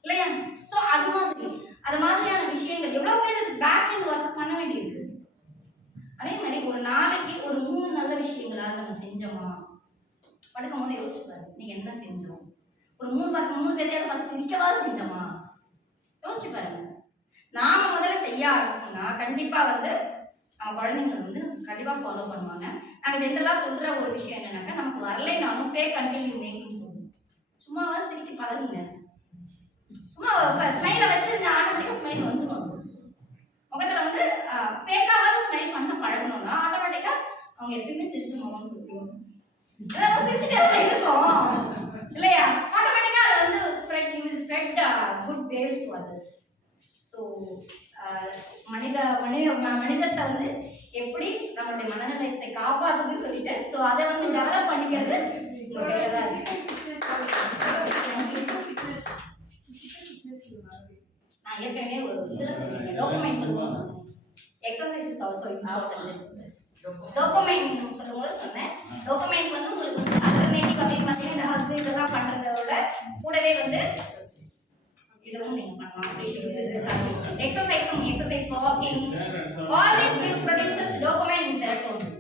இல்லையா? ஸோ அது மாதிரியான விஷயங்கள் எவ்வளோ பேர் பேக் அண்ட் ஒர்க் பண்ண வேண்டியிருக்கு. அதே மாதிரி ஒரு நாளைக்கு ஒரு 3 நல்ல விஷயங்களாவது நம்ம செஞ்சோமா, படுக்கும் போது யோசிச்சு பாரு, நீங்கள் என்ன செஞ்சோம், ஒரு 3 பேரையாவது பார்த்து சிரிக்கவாது செஞ்சோமா, யோசிச்சு பாருங்க. நாம முதல்ல செய்ய ஆரம்பிச்சோம்னா கண்டிப்பா வந்து நம்ம குழந்தைங்களை வந்து கண்டிப்பா ஃபாலோ பண்ணுவாங்க. நாங்கள் ஜென்ரலாக சொல்ற ஒரு விஷயம் என்னன்னாக்கா, நமக்கு வரலைனாலும் ஃபேக் அன்டில் யூ மேக்னு சொல்லுவோம். சும்மாவாது சிரிக்க பழகுங்க, சும்மா ஸ்மைலை வச்சிருந்த ஆட்டோமேட்டிக்காக ஸ்மைல் வந்துடும். முகத்தில் வந்து ஃபேக்காவது ஸ்மைல் பண்ண பழகணும்னா ஆட்டோமேட்டிக்காக அவங்க எப்பயுமே சிரிச்ச முகம்னு சொல்லுவோம். நம்ம சிரிச்சுட்டே தான் இருக்கோம் இல்லையா? ஆட்டோமேட்டிக்காக அதை வந்து spread good waves to others. So மனிதத்தை வந்து எப்படி நம்மளுடைய மனநிலையத்தை காப்பாற்றுதுன்னு சொல்லிட்டேன். ஸோ அதை வந்து டெவலப் பண்ணிக்கிறது உங்கள் வேலை தான் இருக்கு. நான் ஏற்கனவே ஒரு இதில் சொல்லியிருக்கேன், டோபமைன் சொல்லுவோம், exercise is also important. Dopamine சொல்லும்போது சொன்னேன், டோபமைன் வந்து உங்களுக்கு வந்து அல்டர்னேட்டிவ் அப்படின்னு பார்த்தீங்கன்னா இந்த ஹக் இதெல்லாம் பண்ணுறதோட கூடவே வந்து இதுவும் நீங்கள் பண்ணலாம். Exercise walking, all this produces dopamine in serotonin.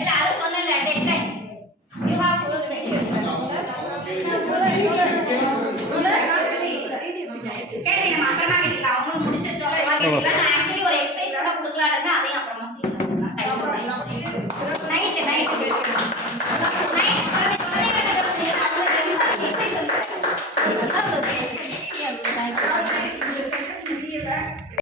இல்ல அது சொன்னல டெட்லைன் யூ ஹேவ் டு கேளுங்க, நம்ம அப்புறமா கேட்கலாம். அவங்களும் முடிச்சிட்டோம், கேட்கலாம்.